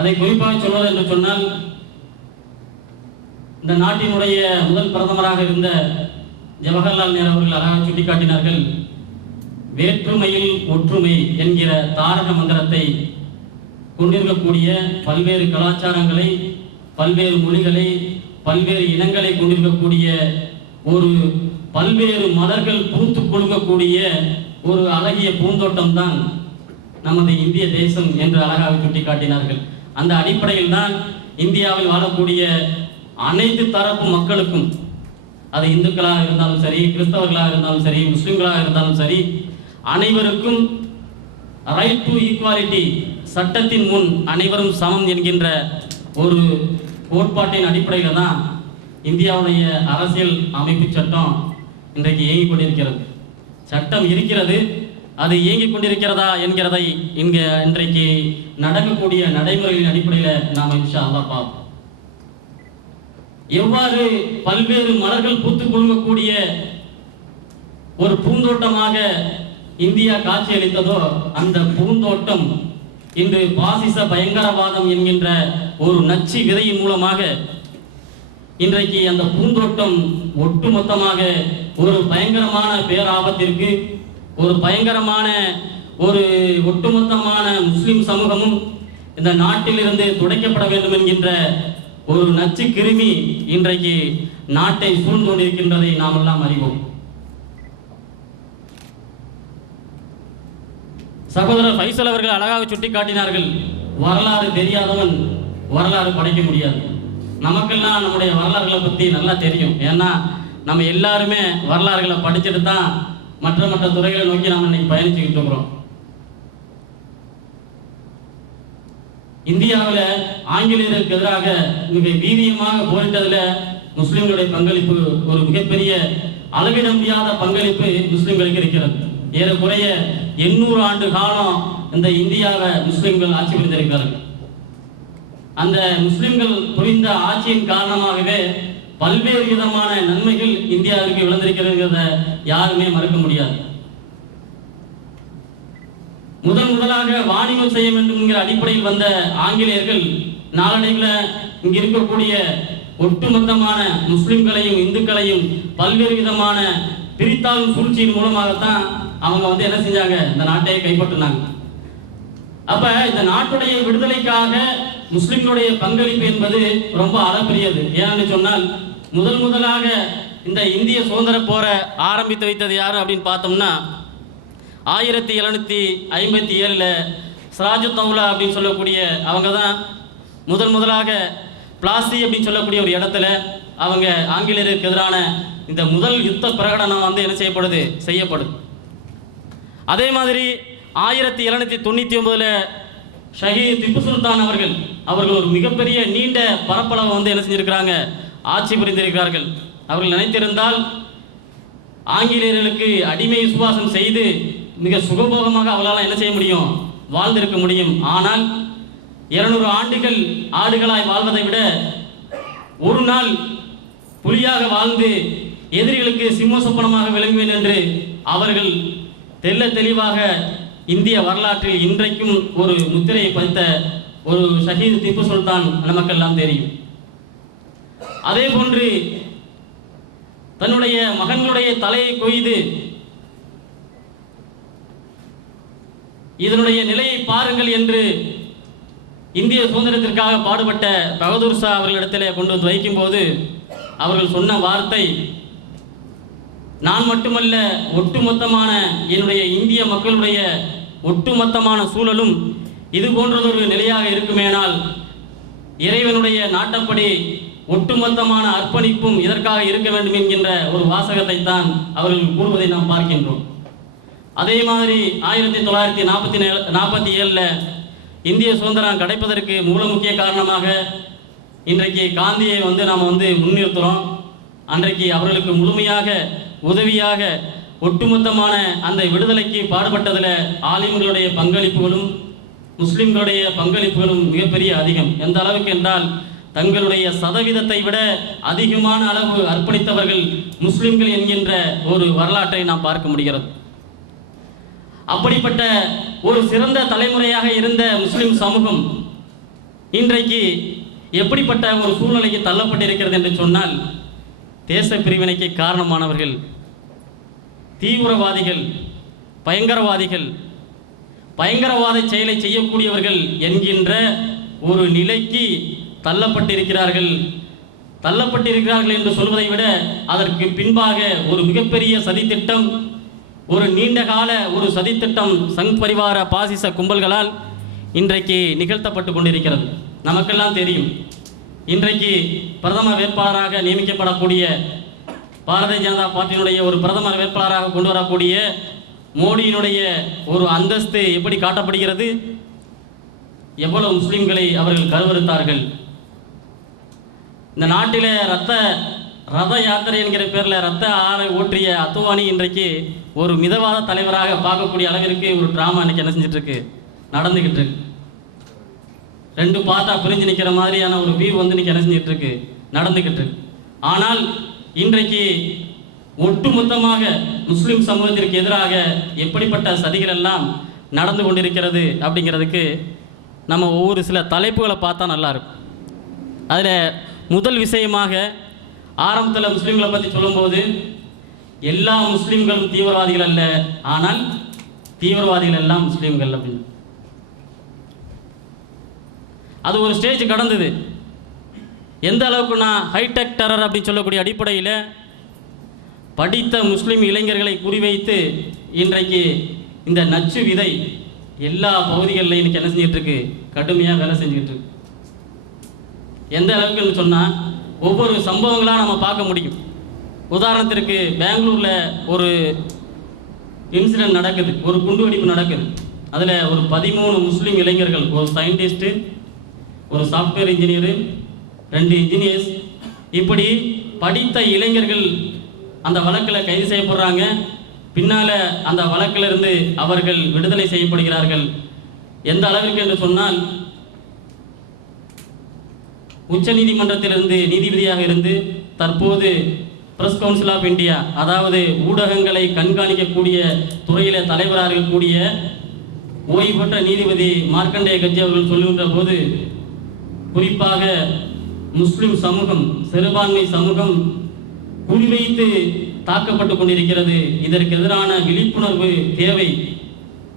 அதை குறிப்பாக சொல்வது என்று சொன்னால், இந்த நாட்டினுடைய முதல் பிரதமராக இருந்த ஜவஹர்லால் நேரு அவர்கள் அழகாக சுட்டிக்காட்டினார்கள். வேற்றுமையில் ஒற்றுமை என்கிற தாரக மந்திரத்தை கொண்டிருக்கக்கூடிய பல்வேறு கலாச்சாரங்களை, பல்வேறு மொழிகளை, பல்வேறு இனங்களை கொண்டிருக்கக்கூடிய ஒரு பல்வேறு மலர்கள் பூத்து கொடுக்கக்கூடிய ஒரு அழகிய பூந்தோட்டம் தான் நமது இந்திய தேசம் என்று அழகாக சுட்டிக்காட்டினார்கள். அந்த அடிப்படையில் தான் இந்தியாவில் வாழக்கூடிய அனைத்து தரப்பு மக்களுக்கும், அது இந்துக்களாக இருந்தாலும் சரி, கிறிஸ்தவர்களாக இருந்தாலும் சரி, முஸ்லிம்களாக இருந்தாலும் சரி, அனைவருக்கும் ரைட் டு ஈக்குவாலிட்டி, சட்டத்தின் முன் அனைவரும் சமம் என்கின்ற ஒரு கோட்பாட்டின் அடிப்படையில் தான் இந்தியாவுடைய அரசியல் அமைப்பு சட்டம் இன்றைக்கு இயங்கிக் கொண்டிருக்கிறது. சட்டம் இருக்கிறது, அது இயங்கிக் கொண்டிருக்கிறதா என்கிறதை இன்றைக்கு நடக்கக்கூடிய நடைமுறையின் அடிப்படையில் நாம் இன்ஷா அல்லாஹ் பார்ப்போம். எவ்வாறு பல்வேறு மலர்கள் பூத்து குலுங்கக்கூடிய ஒரு பூந்தோட்டமாக இந்தியா காட்சியளித்ததோ அந்த பூந்தோட்டம் இன்று பாசிச பயங்கரவாதம் என்கின்ற ஒரு நச்சு விதையின் மூலமாக இன்றைக்கு அந்த பூந்தோட்டம் ஒட்டுமொத்தமாக ஒரு பயங்கரமான பேராபத்திற்கு, ஒரு பயங்கரமான ஒரு ஒட்டுமொத்தமான முஸ்லிம் சமூகமும் இந்த நாட்டிலிருந்து துடைக்கப்பட வேண்டும் என்கின்ற ஒரு நச்சு கிருமி இன்றைக்கு நாட்டை சூழ்ந்து கொண்டிருக்கின்றதை நாம் எல்லாம் அறிவோம். சகோதரர் ஃபைசல் அவர்கள் அழகாக சுட்டி காட்டினார்கள், வரலாறு தெரியாதவன் வரலாறு படைக்க முடியாது. நமக்கெல்லாம் நம்முடைய வரலாறுகளை பற்றி நல்லா தெரியும். ஏன்னா நம்ம எல்லாருமே வரலாறுகளை படிச்சுட்டு தான் மற்ற துறைகளை நோக்கி நாம் இன்னைக்கு பயணிச்சுக்கிட்டு இருக்கிறோம். இந்தியாவில் ஆங்கிலேயருக்கு எதிராக மிக வீரியமாக போரிட்டதில் முஸ்லிம்களுடைய பங்களிப்பு ஒரு மிகப்பெரிய அளவிட முடியாத பங்களிப்பு முஸ்லிம்களுக்கு இருக்கிறது. ஏறக்குறைய 800 ஆண்டு காலம் இந்த இந்தியாவை முஸ்லிம்கள் ஆட்சி புரிந்திருக்கிறார்கள். அந்த முஸ்லிம்கள் புரிந்த ஆட்சியின் காரணமாகவே பல்வேறு விதமான நன்மைகள் இந்தியாவிற்கு விளைந்திருக்கிறத யாருமே மறுக்க முடியாது. முதலாக வாணிபம் செய்ய வேண்டும் என்கிற அடிப்படையில் வந்த ஆங்கிலேயர்கள் நாளடைவில் இங்க இருக்கக்கூடிய ஒட்டுமொத்தமான முஸ்லிம்களையும் இந்துக்களையும் பல்வேறு விதமான பிரித்தாளும் சூழ்ச்சியின் மூலமாகத்தான் அவங்க என்ன செஞ்சாங்க, இந்த நாட்டையே கைப்பற்றினாங்க. அப்ப இந்த நாட்டுடைய விடுதலைக்காக முஸ்லிம்களுடைய பங்களிப்பு என்பது ரொம்ப அளப்பரியது. ஏன்னு சொன்னால் முதலாக இந்த இந்திய சுதந்திர போரை ஆரம்பித்து வைத்தது யாரு அப்படின்னு பார்த்தோம்னா 1757 சிராஜு தௌலா அப்படின்னு சொல்லக்கூடிய அவங்க தான் முதலாக பிளாசி அப்படின்னு சொல்லக்கூடிய ஒரு இடத்துல அவங்க ஆங்கிலேயருக்கு எதிரான இந்த முதல் யுத்த பிரகடனம் என்ன செய்யப்படுது. அதே மாதிரி 1799 ஷஹீத் திப்பு சுல்தான் அவர்கள் ஒரு மிகப்பெரிய நீண்ட பரப்பளவை என்ன செஞ்சிருக்கிறாங்க, ஆட்சி புரிந்திருக்கிறார்கள். அவர்கள் நினைத்திருந்தால் ஆங்கிலேயர்களுக்கு அடிமை சுவாசம் செய்து மிக சுகபோகமாக அவர்களால் என்ன செய்ய முடியும், வாழ்ந்திருக்க முடியும். ஆனால் 200 ஆண்டுகள் ஆடுகளாய் வாழ்வதை விட ஒரு நாள் புலியாக வாழ்ந்து எதிரிகளுக்கு சிம்ம சொப்பனமாக விளங்குவேன் என்று அவர்கள் தெளிவாக இந்திய வரலாற்றில் இன்றைக்கும் ஒரு முத்திரையை பதித்த ஒரு ஷஹீத் திப்பு சுல்தான் நமக்கெல்லாம் தெரியும். அதே போன்று தன்னுடைய மகன்களுடைய தலையை கொய்து இதனுடைய நிலையை பாருங்கள் என்று இந்திய சுதந்திரத்திற்காக பாடுபட்ட பகதூர் ஷா அவர்களிடத்தில் கொண்டு வந்து வைக்கும் போது அவர்கள் சொன்ன வார்த்தை, நான் மட்டுமல்ல ஒட்டுமொத்தமான என்னுடைய இந்திய மக்களுடைய ஒட்டுமொத்தமான சூழலும் இது போன்றதொரு நிலையாக இருக்குமேனால் இறைவனுடைய நாட்டப்படி ஒட்டுமொத்தமான அர்ப்பணிப்பும் இதற்காக இருக்க வேண்டும் என்கின்ற ஒரு வாசகத்தை தான் அவர்கள் கூறுவதை நாம் பார்க்கின்றோம். அதே மாதிரி 1947 இந்திய சுதந்திரம் கிடைப்பதற்கு முக்கிய காரணமாக இன்றைக்கு காந்தியை நாம் முன்னிறுத்துகிறோம். அன்றைக்கு அவர்களுக்கு முழுமையாக உதவியாக ஒட்டுமொத்தமான அந்த விடுதலைக்கு பாடுபட்டதில் ஆலிம்களுடைய பங்களிப்புகளும் முஸ்லிம்களுடைய பங்களிப்புகளும் மிகப்பெரிய அதிகம். எந்த அளவுக்கு என்றால் தங்களுடைய சதவீதத்தை விட அதிகமான அளவு அர்ப்பணித்தவர்கள் முஸ்லிம்கள் என்கின்ற ஒரு வரலாற்றை நாம் பார்க்க முடிகிறது. அப்படிப்பட்ட ஒரு சிறந்த தலைமுறையாக இருந்த முஸ்லிம் சமூகம் இன்றைக்கு எப்படிப்பட்ட ஒரு சூழ்நிலைக்கு தள்ளப்பட்டிருக்கிறது என்று சொன்னால், தேச பிரிவினைக்கு காரணமானவர்கள் தீவிரவாதிகள், பயங்கரவாத செயலை செய்யக்கூடியவர்கள் என்கின்ற ஒரு நிலைக்கு தள்ளப்பட்டிருக்கிறார்கள் என்று சொல்வதை விட அதற்கு பின்பாக ஒரு மிகப்பெரிய சதித்திட்டம், ஒரு நீண்டகால ஒரு சதித்திட்டம் சங் பரிவார பாசிச கும்பல்களால் இன்றைக்கு நிகழ்த்தப்பட்டு கொண்டிருக்கிறது. நமக்கெல்லாம் தெரியும், இன்றைக்கு பிரதமர் வேட்பாளராக நியமிக்கப்படக்கூடிய பாரதிய ஜனதா பார்ட்டியினுடைய ஒரு பிரதமர் வேட்பாளராக கொண்டு வரக்கூடிய மோடியினுடைய ஒரு அந்தஸ்து எப்படி காட்டப்படுகிறது, எவ்வளவு முஸ்லிம்களை அவர்கள் கருவறுத்தார்கள். இந்த நாட்டிலே ரத யாத்திரை என்கிற பேரில் ரத்த ஆறை ஓற்றிய அத்வானி இன்றைக்கு ஒரு மிதவாத தலைவராக பார்க்கக்கூடிய அளவிற்கு ஒரு ட்ராமா இன்னைக்கு என்ன செஞ்சுட்டு இருக்கு, நடந்துக்கிட்டு இருக்கு. 2 பார்ட்டா பிரிஞ்சு நிற்கிற மாதிரியான ஒரு வியூ வந்து இன்னைக்கு என்ன செஞ்சுட்டு இருக்கு, நடந்துக்கிட்டு இருக்கு. ஆனால் இன்றைக்கு ஒட்டுமொத்தமாக முஸ்லிம் சமூகத்திற்கு எதிராக எப்படிப்பட்ட சதிகள் எல்லாம் நடந்து கொண்டிருக்கிறது அப்படிங்கிறதுக்கு நம்ம ஒவ்வொரு சில தலைப்புகளை பார்த்தா நல்லா இருக்கும். அதில் முதல் விஷயமாக ஆரம்பத்தில் முஸ்லீம்களை பற்றி சொல்லும்போது எல்லா முஸ்லீம்களும் தீவிரவாதிகள் அல்ல, ஆனால் தீவிரவாதிகள் எல்லாம் முஸ்லீம்கள் அப்படின்னு அது ஒரு ஸ்டேஜ் கடந்தது. எந்த அளவுக்குன்னா ஹைடெக் டெரர் அப்படின்னு சொல்லக்கூடிய அடிப்படையில் படித்த முஸ்லீம் இளைஞர்களை குறிவைத்து இன்றைக்கு இந்த நச்சு விதை எல்லா பகுதிகளில் இன்னைக்கு என்ன செஞ்சிட்டு இருக்கு, கடுமையாக வேலை செஞ்சுக்கிட்டு இருக்கு. எந்த அளவுக்குன்னு சொன்னால் ஒவ்வொரு சம்பவங்களாக நம்ம பார்க்க முடியும். உதாரணத்திற்கு பெங்களூரில் ஒரு இன்சிடென்ட் நடக்குது, ஒரு குண்டுவெடிப்பு நடக்குது. அதில் ஒரு 13 முஸ்லீம் இளைஞர்கள், ஒரு சயின்டிஸ்ட்டு, ஒரு சாஃப்ட்வேர் இன்ஜினியரு, 2 இன்ஜினியர்ஸ், இப்படி படித்த இளைஞர்கள் அந்த வழக்கில் கைது செய்யப்படுறாங்க. பின்னால் அந்த வழக்கிலிருந்து அவர்கள் விடுதலை செய்யப்படுகிறார்கள். எந்த அளவிற்கு என்று சொன்னால் உச்ச நீதிமன்றத்திலிருந்து நீதிபதியாக இருந்து தற்போது பிரஸ் கவுன்சில் ஆஃப் இந்தியா, அதாவது ஊடகங்களை கண்காணிக்கக்கூடிய துறையில் தலைவராக இருக்கக்கூடிய ஓய்வு பெற்ற நீதிபதி மார்க்கண்டேய கட்சி அவர்கள் சொல்லுகின்ற போது, குறிப்பாக முஸ்லிம் சமூகம், சிறுபான்மை சமூகம் குறிவைத்து தாக்கப்பட்டு கொண்டிருக்கிறது. இதற்கு எதிரான விழிப்புணர்வு தேவை.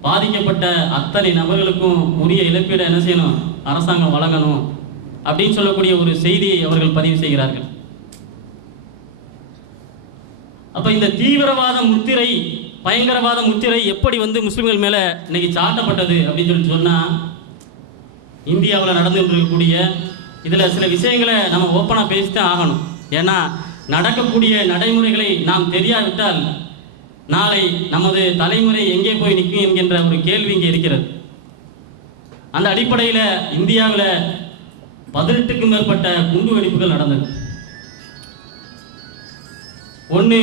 பாதிக்கப்பட்ட அத்தனை நபர்களுக்கும் உரிய இழப்பீடு என்ன செய்யணும், அரசாங்கம் வழங்கணும் அப்படின்னு சொல்லக்கூடிய ஒரு செய்தியை அவர்கள் பதிவு செய்கிறார்கள். அப்ப இந்த தீவிரவாத முத்திரை, பயங்கரவாத முத்திரை எப்படி வந்து முஸ்லிம்கள் மேல இன்னைக்கு சாட்டப்பட்டது அப்படின்னு சொன்னா, இந்தியாவில் நடந்து இருக்கக்கூடிய இதுல சில விஷயங்களை நம்ம ஓப்பனா பேசித்தான் ஆகணும். ஏன்னா நடக்கக்கூடிய நடைமுறைகளை நாம் தெரியாவிட்டால் நாளை நமது தலைமுறை எங்கே போய் நிற்கும் என்கின்ற ஒரு கேள்வி இங்கே இருக்கிறது. அந்த அடிப்படையில் இந்தியாவில் 18க்கும் மேற்பட்ட குண்டு வெடிப்புகள் நடந்தது. ஒன்று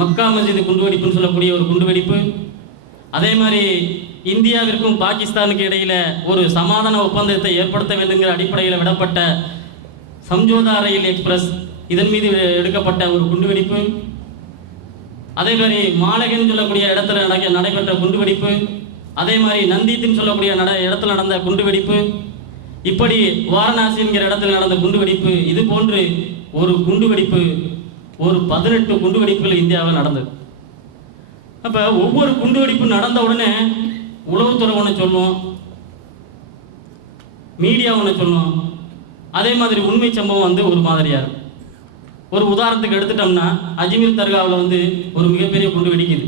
மக்கா மஸ்ஜித் குண்டு வெடிப்புன்னு சொல்லக்கூடிய ஒரு குண்டு வெடிப்பு. அதே மாதிரி இந்தியாவிற்கும் பாகிஸ்தானுக்கு இடையில ஒரு சமாதான ஒப்பந்தத்தை ஏற்படுத்த வேண்டுங்கிற அடிப்படையில் விடப்பட்ட சம்ஜோதா ரயில் எக்ஸ்பிரஸ், இதன் மீது எடுக்கப்பட்ட ஒரு குண்டுவெடிப்பு. அதே மாதிரி மாலகன் சொல்லக்கூடிய இடத்துல நடைபெற்ற குண்டுவெடிப்பு. அதே மாதிரி நந்தித்துன்னு சொல்லக்கூடிய இடத்துல நடந்த குண்டுவெடிப்பு. இப்படி வாரணாசி என்கிற இடத்துல நடந்த குண்டுவெடிப்பு. இது போன்று ஒரு குண்டுவெடிப்பு, ஒரு 18 குண்டுவெடிப்புகள் இந்தியாவில் நடந்தது. அப்ப ஒவ்வொரு குண்டுவெடிப்பு நடந்த உடனே உளவுத்துறை ஒன்று சொல்லுவோம், மீடியா ஒன்று சொல்லுவோம். அதே மாதிரி உண்மை சம்பவம் வந்து ஒரு மாதிரியா இருக்கும். ஒரு உதாரணத்துக்கு எடுத்துட்டோம்னா, அஜ்மீர் தர்காவில் வந்து ஒரு மிகப்பெரிய குண்டு வெடிக்குது.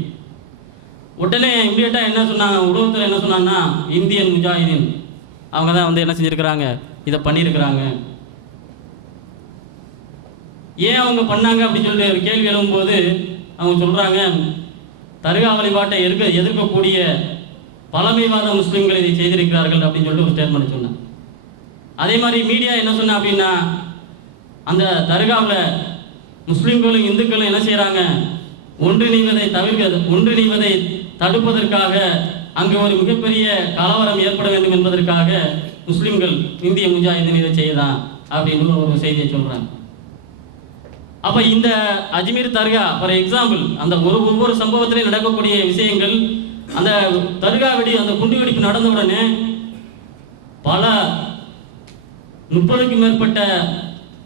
உடனே இம்மிடியட்டா என்ன சொன்னாங்க, உளவுத்துறை என்ன சொன்னாங்கன்னா, இந்தியன் முஜாஹிதீன் அவங்க தான் வந்து என்ன செஞ்சிருக்கிறாங்க, இதை பண்ணியிருக்கிறாங்க. ஏன் அவங்க பண்ணாங்க அப்படின்னு சொல்லிட்டு ஒரு கேள்வி எழும்போது அவங்க சொல்றாங்க, தர்கா வழிபாட்டை எதிர்க்கக்கூடிய பழமைவாத முஸ்லிம்கள் இதை செய்திருக்கிறார்கள் அப்படின்னு சொல்லிட்டு ஒரு ஸ்டேட்மெண்ட் சொன்னாங்க. அதே மாதிரி மீடியா என்ன சொன்னா அப்படின்னா, அந்த தர்காவில் முஸ்லிம்களும் இந்துக்களும் என்ன செய்யறாங்க, ஒன்றிணைவதை தடுப்பதற்காக அங்கு ஒரு மிகப்பெரிய கலவரம் ஏற்பட வேண்டும் என்பதற்காக முஸ்லிம்கள் இந்திய முஜாஹிதீன் இதை செய்யலாம் அப்படின்னு ஒரு செய்தியை சொல்றாங்க. அப்ப இந்த அஜ்மீர் தர்கா ஃபார் எக்ஸாம்பிள், அந்த ஒவ்வொரு சம்பவத்திலையும் நடக்கக்கூடிய விஷயங்கள், அந்த தர்கா அந்த குண்டு வெடிப்பு நடந்த உடனே பல 30க்கும் மேற்பட்ட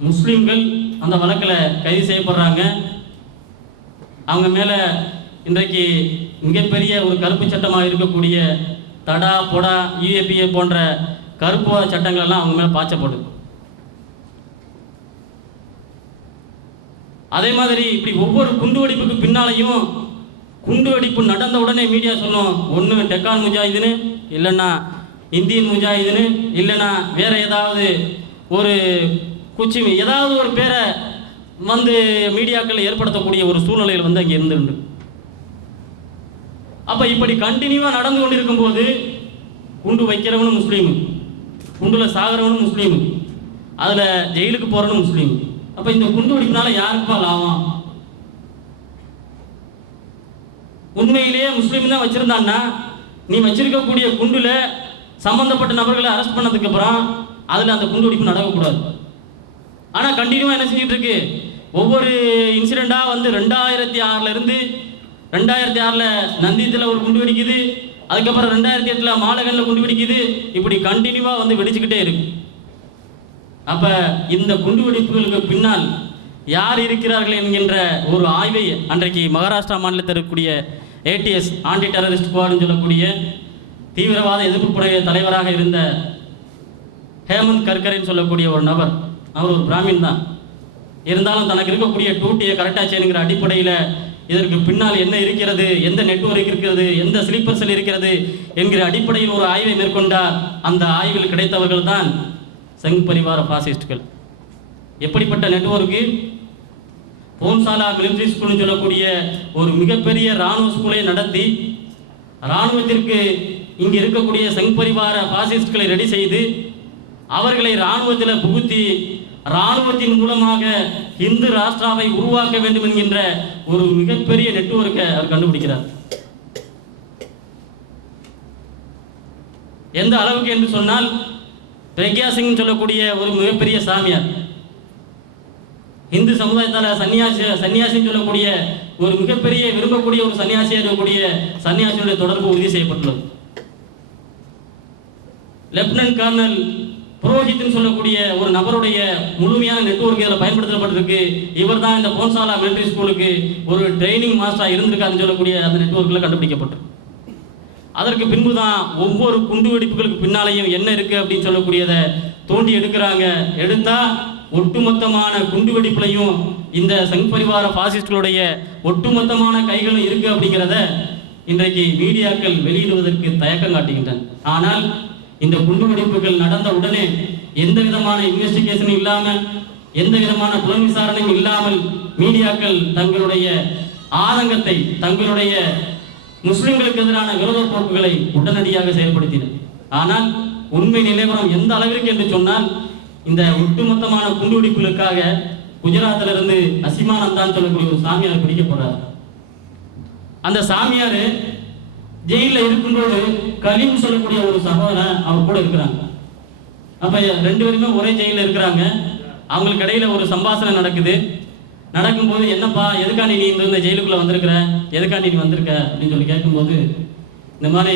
முஸ்லிம்கள் அந்த வழக்கில் கைது செய்யப்படுறாங்க. அவங்க மேல இன்றைக்கு மிகப்பெரிய ஒரு கருப்பு சட்டமாக இருக்கக்கூடிய தடா பொடா யூஏபிஏ போன்ற கருப்பு சட்டங்கள் எல்லாம் அவங்க மேல பாய்ச்சப்படுது. அதே மாதிரி இப்படி ஒவ்வொரு குண்டுவெடிப்புக்கு பின்னாலையும், குண்டுவெடிப்பு நடந்த உடனே மீடியா சொல்லும், ஒன்று டெக்கான் முஜாஹிதீன், இல்லைன்னா இந்தியன் முஜாஹிதீன், இல்லைன்னா வேற ஏதாவது ஒரு குச்சி, ஏதாவது ஒரு பேரை வந்து மீடியாக்கள் ஏற்படுத்தக்கூடிய ஒரு சூழ்நிலையில் வந்து அங்கே இருந்துண்டு. அப்ப இப்படி கண்டினியூவா நடந்து கொண்டிருக்கும் போது குண்டு வைக்கிறவனும் முஸ்லீம், குண்டுல சாகிறவனும் முஸ்லீம், அதுல ஜெயிலுக்கு போறவனும் முஸ்லீம். அப்ப இந்த குண்டு வெடிப்புனால யாருக்குப்பா லாபம்? உண்மையிலேயே முஸ்லீம் தான் வச்சிருந்தான்னா நீ வச்சிருக்கக்கூடிய குண்டுல சம்பந்தப்பட்ட நபர்களை அரெஸ்ட் பண்ணதுக்கு அப்புறம் அதுல அந்த குண்டு வெடிப்பு நடக்கக்கூடாது. ஆனா கண்டினியூவா என்ன செஞ்சுட்டு இருக்கு, ஒவ்வொரு இன்சிடெண்டா வந்து 2006ல இருந்து 2006ல நந்தியத்தில் ஒரு குண்டு வெடிக்குது, அதுக்கப்புறம் 2008ல மாலகன்ல குண்டு வெடிக்குது, இப்படி கண்டினியூவா வந்து வெடிச்சுக்கிட்டே இருக்கு. அப்ப இந்த குண்டு வெடிப்புகளுக்கு பின்னால் யார் இருக்கிறார்கள் என்கின்ற ஒரு ஆய்வை அன்றைக்கு மகாராஷ்டிரா மாநிலத்தில் இருக்கக்கூடிய ATS ஆன்டி டெரரிஸ்ட் ஸ்குவாட்னு சொல்லக்கூடிய தீவிரவாத எதிர்ப்பு படை தலைவராக இருந்த ஹேமந்த் கர்கரேன்னு சொல்லக்கூடிய ஒரு நபர், அவர் ஒரு பிராமின் தான், இருந்தாலும் தனக்கு இருக்கக்கூடிய டூட்டியை கரெக்டாக செய்யணுங்கிற அடிப்படையில் இதற்கு பின்னால் என்ன இருக்கிறது, எந்த நெட்வொர்க் இருக்கிறது, எந்த ஸ்லீப்பர் செல் இருக்கிறது என்கிற அடிப்படையில் ஒரு ஆய்வை மேற்கொண்டார். அந்த ஆய்வில் கிடைத்தவர்கள் தான் சங் பரிவார பாசிஸ்டுகள். எப்படிப்பட்ட நெட்வொர்க்கு? போன்சாலா மிலிட்ரி ஸ்கூல்னு சொல்லக்கூடிய ஒரு மிகப்பெரிய இராணுவ ஸ்கூலை நடத்தி இராணுவத்திற்கு இங்கு இருக்கக்கூடிய சங் பரிவார பாசிஸ்டுகளை ரெடி செய்து அவர்களை இராணுவத்தில் புகுத்தி இராணுவத்தின் மூலமாக இந்து ராஷ்டிராவை உருவாக்க வேண்டும் என்கின்ற ஒரு மிகப்பெரிய நெட்வொர்க்கை அவர் கண்டுபிடிக்கிறார். எந்த அளவுக்கு என்று சொன்னால், பிரக்யா சிங் சொல்லக்கூடிய ஒரு மிகப்பெரிய சாமியார், இந்து சமுதாயத்தால் சன்னியாசின்னு சொல்லக்கூடிய ஒரு மிகப்பெரிய விரும்பக்கூடிய ஒரு சன்னியாசியாக இருக்கக்கூடிய சன்னியாசியுடைய தொடர்பு உறுதி செய்யப்பட்டுள்ளது. லெப்டினன்ட் கர்னல் புரோஹித்னு சொல்லக்கூடிய ஒரு நபருடைய முழுமையான நெட்வொர்க் இதில் பயன்படுத்தப்பட்டிருக்கு. இவர் தான் இந்த போன்சாலா மிலிட்ரி ஸ்கூலுக்கு ஒரு ட்ரைனிங் மாஸ்டராக இருந்திருக்காருன்னு சொல்லக்கூடிய அந்த நெட்வொர்க்கில் கண்டுபிடிக்கப்பட்டு, அதற்கு பின்பு தான் ஒவ்வொரு குண்டு வெடிப்புகளுக்கு பின்னாலேயும் என்ன இருக்கு அப்படின்னு சொல்லக்கூடியதை தோண்டி எடுக்கிறாங்க. எடுத்தா ஒட்டுமொத்தமான குண்டு வெடிப்புலையும் இந்த சங் பரிவார பாசிஸ்டுகளுடைய ஒட்டுமொத்தமான கைகளும் இருக்கு அப்படிங்கிறத இன்றைக்கு மீடியாக்கள் வெளியிடுவதற்கு தயக்கம் காட்டுகின்றன. ஆனால் இந்த குண்டு வெடிப்புகள் நடந்த உடனே எந்த விதமான இன்வெஸ்டிகேஷன் இல்லாம, எந்த விதமான புலன் விசாரணையும் இல்லாமல் மீடியாக்கள் தங்களுடைய ஆதங்கத்தை, தங்களுடைய முஸ்லிம்களுக்கு எதிரான விரோத போக்குகளை உடனடியாக செயல்படுத்தின. ஆனால் உண்மை நிலவரம் எந்த அளவிற்கு என்று சொன்னால், இந்த ஒட்டுமொத்தமான குண்டுவெடிப்புகளுக்காக குஜராத்ல இருந்து அசிமானந்தான்னு சொல்லக்கூடிய ஒரு சாமியார் பிடிக்கப்படுறார். அந்த சாமியார் ஜெயிலில் இருக்கும்போது கலீம் சொல்லக்கூடிய ஒரு சகோதரன் அவர் கூட இருக்கிறாங்க. அப்ப 2 பேருமே ஒரே ஜெயிலில் இருக்கிறாங்க. அவங்களுக்கு இடையில ஒரு சம்பாஷணை நடக்குது. நடக்கும்போது, என்னப்பா எதுக்காண்டி நீ இந்த ஜெயிலுக்குள்ள வந்திருக்கிற, எதுக்காண்டி நீ வந்திருக்க அப்படின்னு சொல்லி கேட்கும்போது, இந்த மாதிரி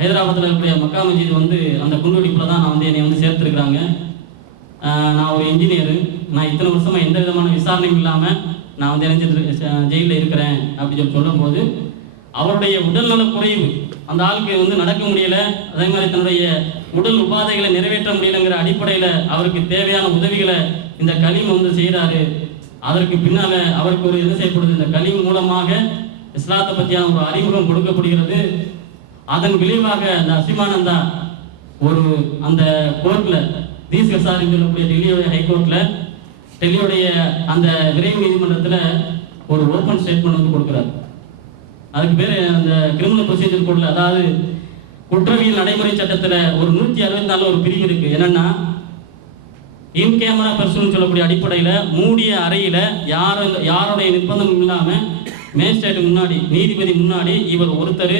ஹைதராபாத்தில் இருக்கக்கூடிய மக்கா மஸ்ஜித் வந்து அந்த குண்டுவெடிப்புல தான் நான் வந்து என்னை வந்து சேர்த்துருக்குறாங்க. நான் ஒரு இன்ஜினியரு, நான் இத்தனை வருஷமா எந்த விதமான விசாரணையும் இல்லாமல் நான் வந்து நினைச்சிட்டு ஜெயிலில் இருக்கிறேன் அப்படின்னு சொல்லி சொல்லும்போது, அவருடைய உடல்நல குறைவு, அந்த ஆளுக்கு வந்து நடக்க முடியல, அதே மாதிரி தன்னுடைய உடல் உபாதைகளை நிறைவேற்ற முடியலைங்கிற அடிப்படையில் அவருக்கு தேவையான உதவிகளை இந்த கலீம் வந்து செய்கிறாரு. அதற்கு பின்னால அவருக்கு ஒரு இது செய்யப்படுது. இந்த கலீம் மூலமாக இஸ்லாத்தை பற்றியான ஒரு அறிமுகம் கொடுக்கப்படுகிறது. அதன் விளைவாக அந்த அசிமானந்தா ஒரு அந்த கோர்ட்ல தீஸ்கசாரி சொல்லக்கூடிய டெல்லியோடைய ஹைகோர்ட்ல, டெல்லியோடைய அந்த விரைவு நீதிமன்றத்தில் ஒரு ஓப்பன் ஸ்டேட்மெண்ட் வந்து கொடுக்குறாரு. அதுக்கு பேர் அந்த கிரிமினல் ப்ரொசீஜர் கோட்ல, அதாவது குற்றவியல் நடைமுறை சட்டத்தில் ஒரு 164 ஒரு பிரிவு இருக்கு. என்னன்னா, இன் கேமரா பர்சன் சொல்லக்கூடிய அடிப்படையில் மூடிய அறையில் யாருடைய நிர்பந்தமும் இல்லாமல் மேஜிஸ்ட்ரேட் முன்னாடி, நீதிபதி முன்னாடி இவர் ஒருத்தர்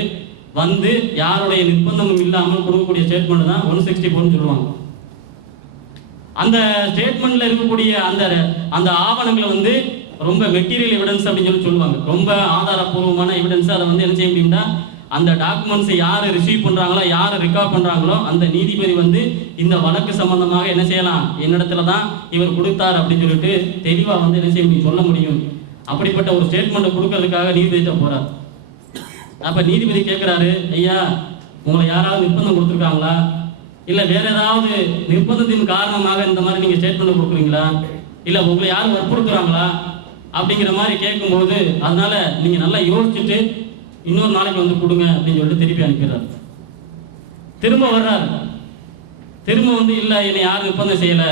வந்து யாருடைய நிர்பந்தமும் இல்லாமல் கொடுக்கக்கூடிய ஸ்டேட்மெண்ட் தான் 164 சொல்லுவாங்க. அந்த ஸ்டேட்மெண்ட்ல இருக்கக்கூடிய அந்த ஆவணங்களை வந்து ரொம்ப மெட்டீரியல் எவிடன்ஸ் அப்படின்னு சொல்லி சொல்லுவாங்க. ரொம்ப ஆதாரப்பூர்வமான எவிடன்ஸ். அதை வந்து என்ன செய்ய முடியும்னா, அந்த டாக்குமெண்ட்ஸ் யார் ரிசீவ் பண்றாங்களோ, யார் ரெக்கார்ட் பண்றாங்களோ, அந்த நீதிபதி வந்து இந்த வழக்கு சம்பந்தமாக என்ன செய்யலாம், என்னிடத்துல தான் இவர் கொடுத்தார் அப்படின்னு சொல்லிட்டு தெளிவா வந்து என்ன செய்ய முடியும், சொல்ல முடியும். அப்படிப்பட்ட ஒரு ஸ்டேட்மெண்ட்டை கொடுக்கறதுக்காக நீதிபதிட்ட போறார். அப்ப நீதிபதி கேட்கிறாரு, ஐயா உங்களை யாராவது நிர்பந்தம் கொடுத்துருக்காங்களா, இல்ல வேற ஏதாவது நிர்பந்தத்தின் காரணமாக இந்த மாதிரி நீங்க ஸ்டேட்மெண்ட் கொடுக்குறீங்களா, இல்ல உங்களை யாரும் வற்புறுத்துறாங்களா அப்படிங்கிற மாதிரி கேட்கும்போது, அதனால நீங்க நல்லா யோசிச்சுட்டு இன்னொரு நாளைக்கு வந்து கொடுங்க அப்படின்னு சொல்லிட்டு திருப்பி அனுப்பிடுறாரு. திரும்ப வர்றாரு. திரும்ப வந்து இல்ல என்னை யாரும் நிர்பந்தம் செய்யல,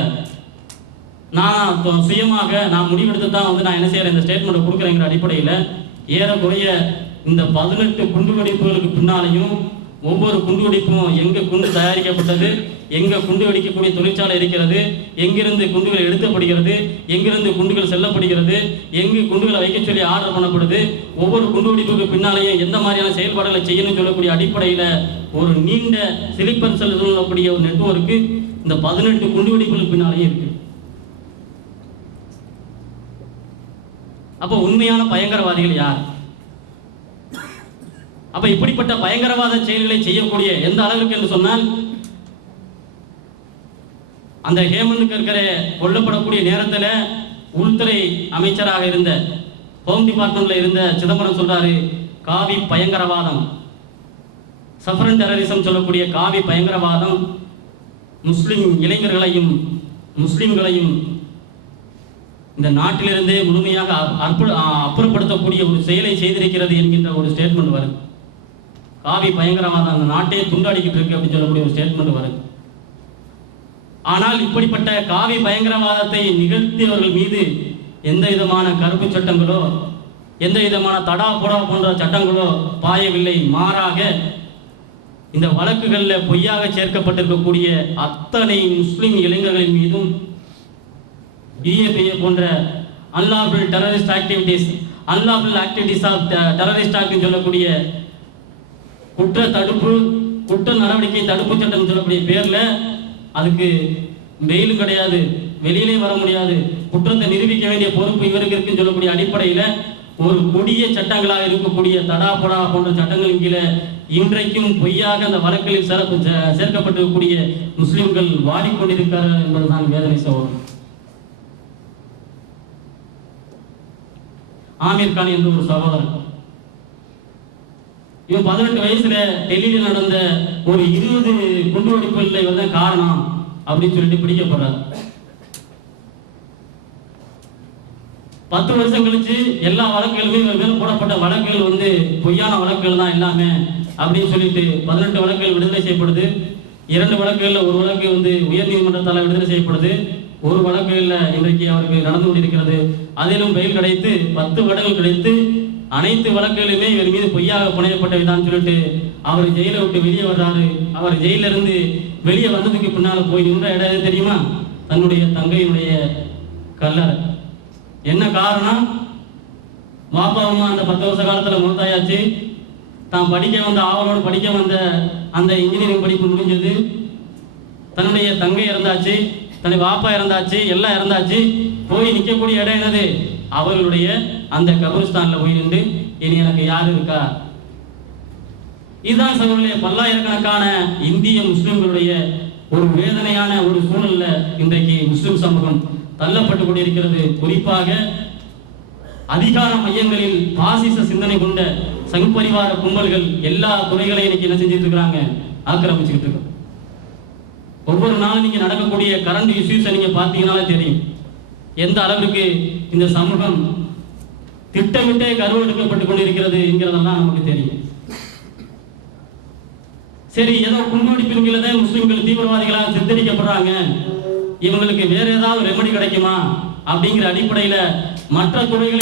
நான் சுயமாக நான் முடிவெடுத்து தான் வந்து நான் என்ன செய்யறேன், இந்த ஸ்டேட்மெண்ட் கொடுக்குறேங்கிற அடிப்படையில் ஏறக்குறைய இந்த 18 குண்டுவெடிப்புகளுக்கு பின்னாலையும் ஒவ்வொரு குண்டுவெடிப்பும் எங்கே குண்டு தயாரிக்கப்பட்டது, எங்கே குண்டு வெடிக்கக்கூடிய தொழிற்சாலை இருக்கிறது, எங்கிருந்து குண்டுகள் எடுக்கப்படுகிறது, எங்கிருந்து குண்டுகள் செல்லப்படுகிறது, எங்கு குண்டுகளை வைக்க சொல்லி ஆர்டர் பண்ணப்படுது, ஒவ்வொரு குண்டுவெடிப்புக்கு பின்னாலேயும் எந்த மாதிரியான செயல்பாடுகளை செய்யணும்னு சொல்லக்கூடிய அடிப்படையில் ஒரு நீண்ட சிலிப்பர் செல் சொல்லக்கூடிய ஒரு நெட்வொர்க்கு இந்த 18 குண்டுவெடிப்புகளுக்கு பின்னாலேயும் இருக்கு. அப்போ உண்மையான பயங்கரவாதிகள் யார்? அப்ப இப்படிப்பட்ட பயங்கரவாத செயல்களை செய்யக்கூடிய எந்த அளவுக்கு என்று சொன்னால், அந்த ஹேமந்த் கர்கரே கொல்லப்படக்கூடிய நேரத்தில் உள்துறை அமைச்சராக இருந்த, ஹோம் டிபார்ட்மெண்ட்ல இருந்த சிதம்பரம் சொல்றாரு, காவி பயங்கரவாதம், சஃபரன் டெரரிசம் சொல்லக்கூடிய காவி பயங்கரவாதம் முஸ்லிம் இளைஞர்களையும் முஸ்லிம்களையும் இந்த நாட்டிலிருந்தே முழுமையாக அப்புறப்படுத்தக்கூடிய ஒரு செயலை செய்திருக்கிறது என்கின்ற ஒரு ஸ்டேட்மெண்ட் வருது. காவி பயங்கரவாதம் அந்த நாட்டையே துண்டாடிக்கிட்டு இருக்கு அப்படின்னு சொல்லக்கூடிய ஒரு ஸ்டேட்மெண்ட் வருது. ஆனால் இப்படிப்பட்ட காவி பயங்கரவாதத்தை நிகழ்த்தியவர்கள் மீது எந்த விதமான கருப்பு சட்டங்களோ எந்த விதமான தடா புடா போன்ற சட்டங்களோ பாயவில்லை. மாறாக இந்த வழக்குகளில் பொய்யாக சேர்க்கப்பட்டிருக்கக்கூடிய அத்தனை முஸ்லிம் இளைஞர்களின் மீதும் UAPA போன்ற unlawful terrorist activities of terrorist act சொல்லக்கூடிய குற்ற தடுப்பு குற்ற நடவடிக்கை தடுப்பு சட்டம் சொல்லக்கூடிய பேர்ல அதுக்கு பெயிலும் கிடையாது, வெளியிலே வர முடியாது, குற்றத்தை நிரூபிக்க வேண்டிய பொறுப்பு இவருக்கு இருக்குன்னு சொல்லக்கூடிய அடிப்படையில் ஒரு கொடிய சட்டங்களாக இருக்கக்கூடிய தடாபடா போன்ற சட்டங்களின் கீழே இன்றைக்கும் பொய்யாக அந்த வழக்கில் சேர்க்கப்பட்டிருக்கக்கூடிய முஸ்லிம்கள் வாடிக்கொண்டிருக்கிறார்கள் என்பதுதான் வேதனை சோகம். ஆமீர் கான் என்ற ஒரு சகோதரன், இவன் 18 வயசுல டெல்லியில் நடந்த ஒரு 20 குண்டுவெடிப்புகளில் இவன் தான் காரணம் அப்படின்னு சொல்லிட்டு பிடிக்கப்படுறார். 10 வருஷம் கழிச்சு எல்லா வழக்குகளுமே இவர் மேல் போடப்பட்ட வழக்குகள் பொய்யான வழக்குகள் தான் எல்லாமே அப்படின்னு சொல்லிட்டு 18 வழக்குகள் விடுதலை செய்யப்படுது. 2 வழக்குகளில் ஒரு வழக்கு உயர்நீதிமன்றத்தால் விடுதலை செய்யப்படுது. ஒரு வழக்குகளில் இன்றைக்கு அவருக்கு நடந்து கொண்டிருக்கிறது. அதிலும் பெயில் கிடைத்து 10 வருடங்கள் கிடைத்து அனைத்து வழக்குகளுமே இவர் மீது பொய்யாக புனையப்பட்டவைதான் சொல்லிட்டு அவர் ஜெயிலை விட்டு வெளியே வர்றாரு. அவர் ஜெயிலிருந்து வெளியே வந்ததுக்கு பின்னால் போய் நின்ற இடம் தெரியுமா? தன்னுடைய தங்கையினுடைய கல்லறை. என்ன காரணம்? பாப்பாவுமா அந்த 10 வருஷ காலத்தில் மூத்தாயாச்சு, தான் படிக்க வந்த ஆவலோடு படிக்க வந்த அந்த இன்ஜினியரிங் படிப்பு முடிஞ்சது, தன்னுடைய தங்கை இறந்தாச்சு, தன்னுடைய பாப்பா இறந்தாச்சு, எல்லாம் இறந்தாச்சு. போய் நிற்கக்கூடிய இடம் என்னது? அவர்களுடைய அந்த கபரிஸ்தான்ல போய் நின்று இனி எனக்கு யாரு இருக்கா? இதுதான் சகோதரர்களே பல்லாயிரக்கணக்கான இந்திய முஸ்லிம்களுடைய ஒரு வேதனையான ஒரு சூழல்ல இன்றைக்கு முஸ்லிம் சமூகம் தள்ளப்பட்டு கொண்டிருக்கிறது. குறிப்பாக அதிகார மையங்களில் பாசிச சிந்தனை கொண்ட சங்பரிவார கும்பல்கள் எல்லா துறைகளையும் இன்னைக்கு என்ன செஞ்சுட்டு இருக்கிறாங்க? ஆக்கிரமிச்சுக்கிட்டு இருக்காங்க. ஒவ்வொரு நாளும் நீங்க நடக்கக்கூடிய கரண்ட் இஷ்யூஸை நீங்க பார்த்தீங்கன்னாலே தெரியும் எந்த அளவிற்கு இந்த சமூகம் திட்டமிட்டே கருவெடுக்கப்பட்டு கொண்டிருக்கிறது என்கிறதெல்லாம் நமக்கு தெரியும். சரி, ஏதோ குண்டுவெடிப்பின் தான் முஸ்லிம்கள் தீவிரவாதிகளாக சித்தரிக்கப்படுறாங்க, இவங்களுக்கு வேற ஏதாவது ரெமெடி கிடைக்குமா அப்படிங்கிற அடிப்படையில் மற்ற துறைகளை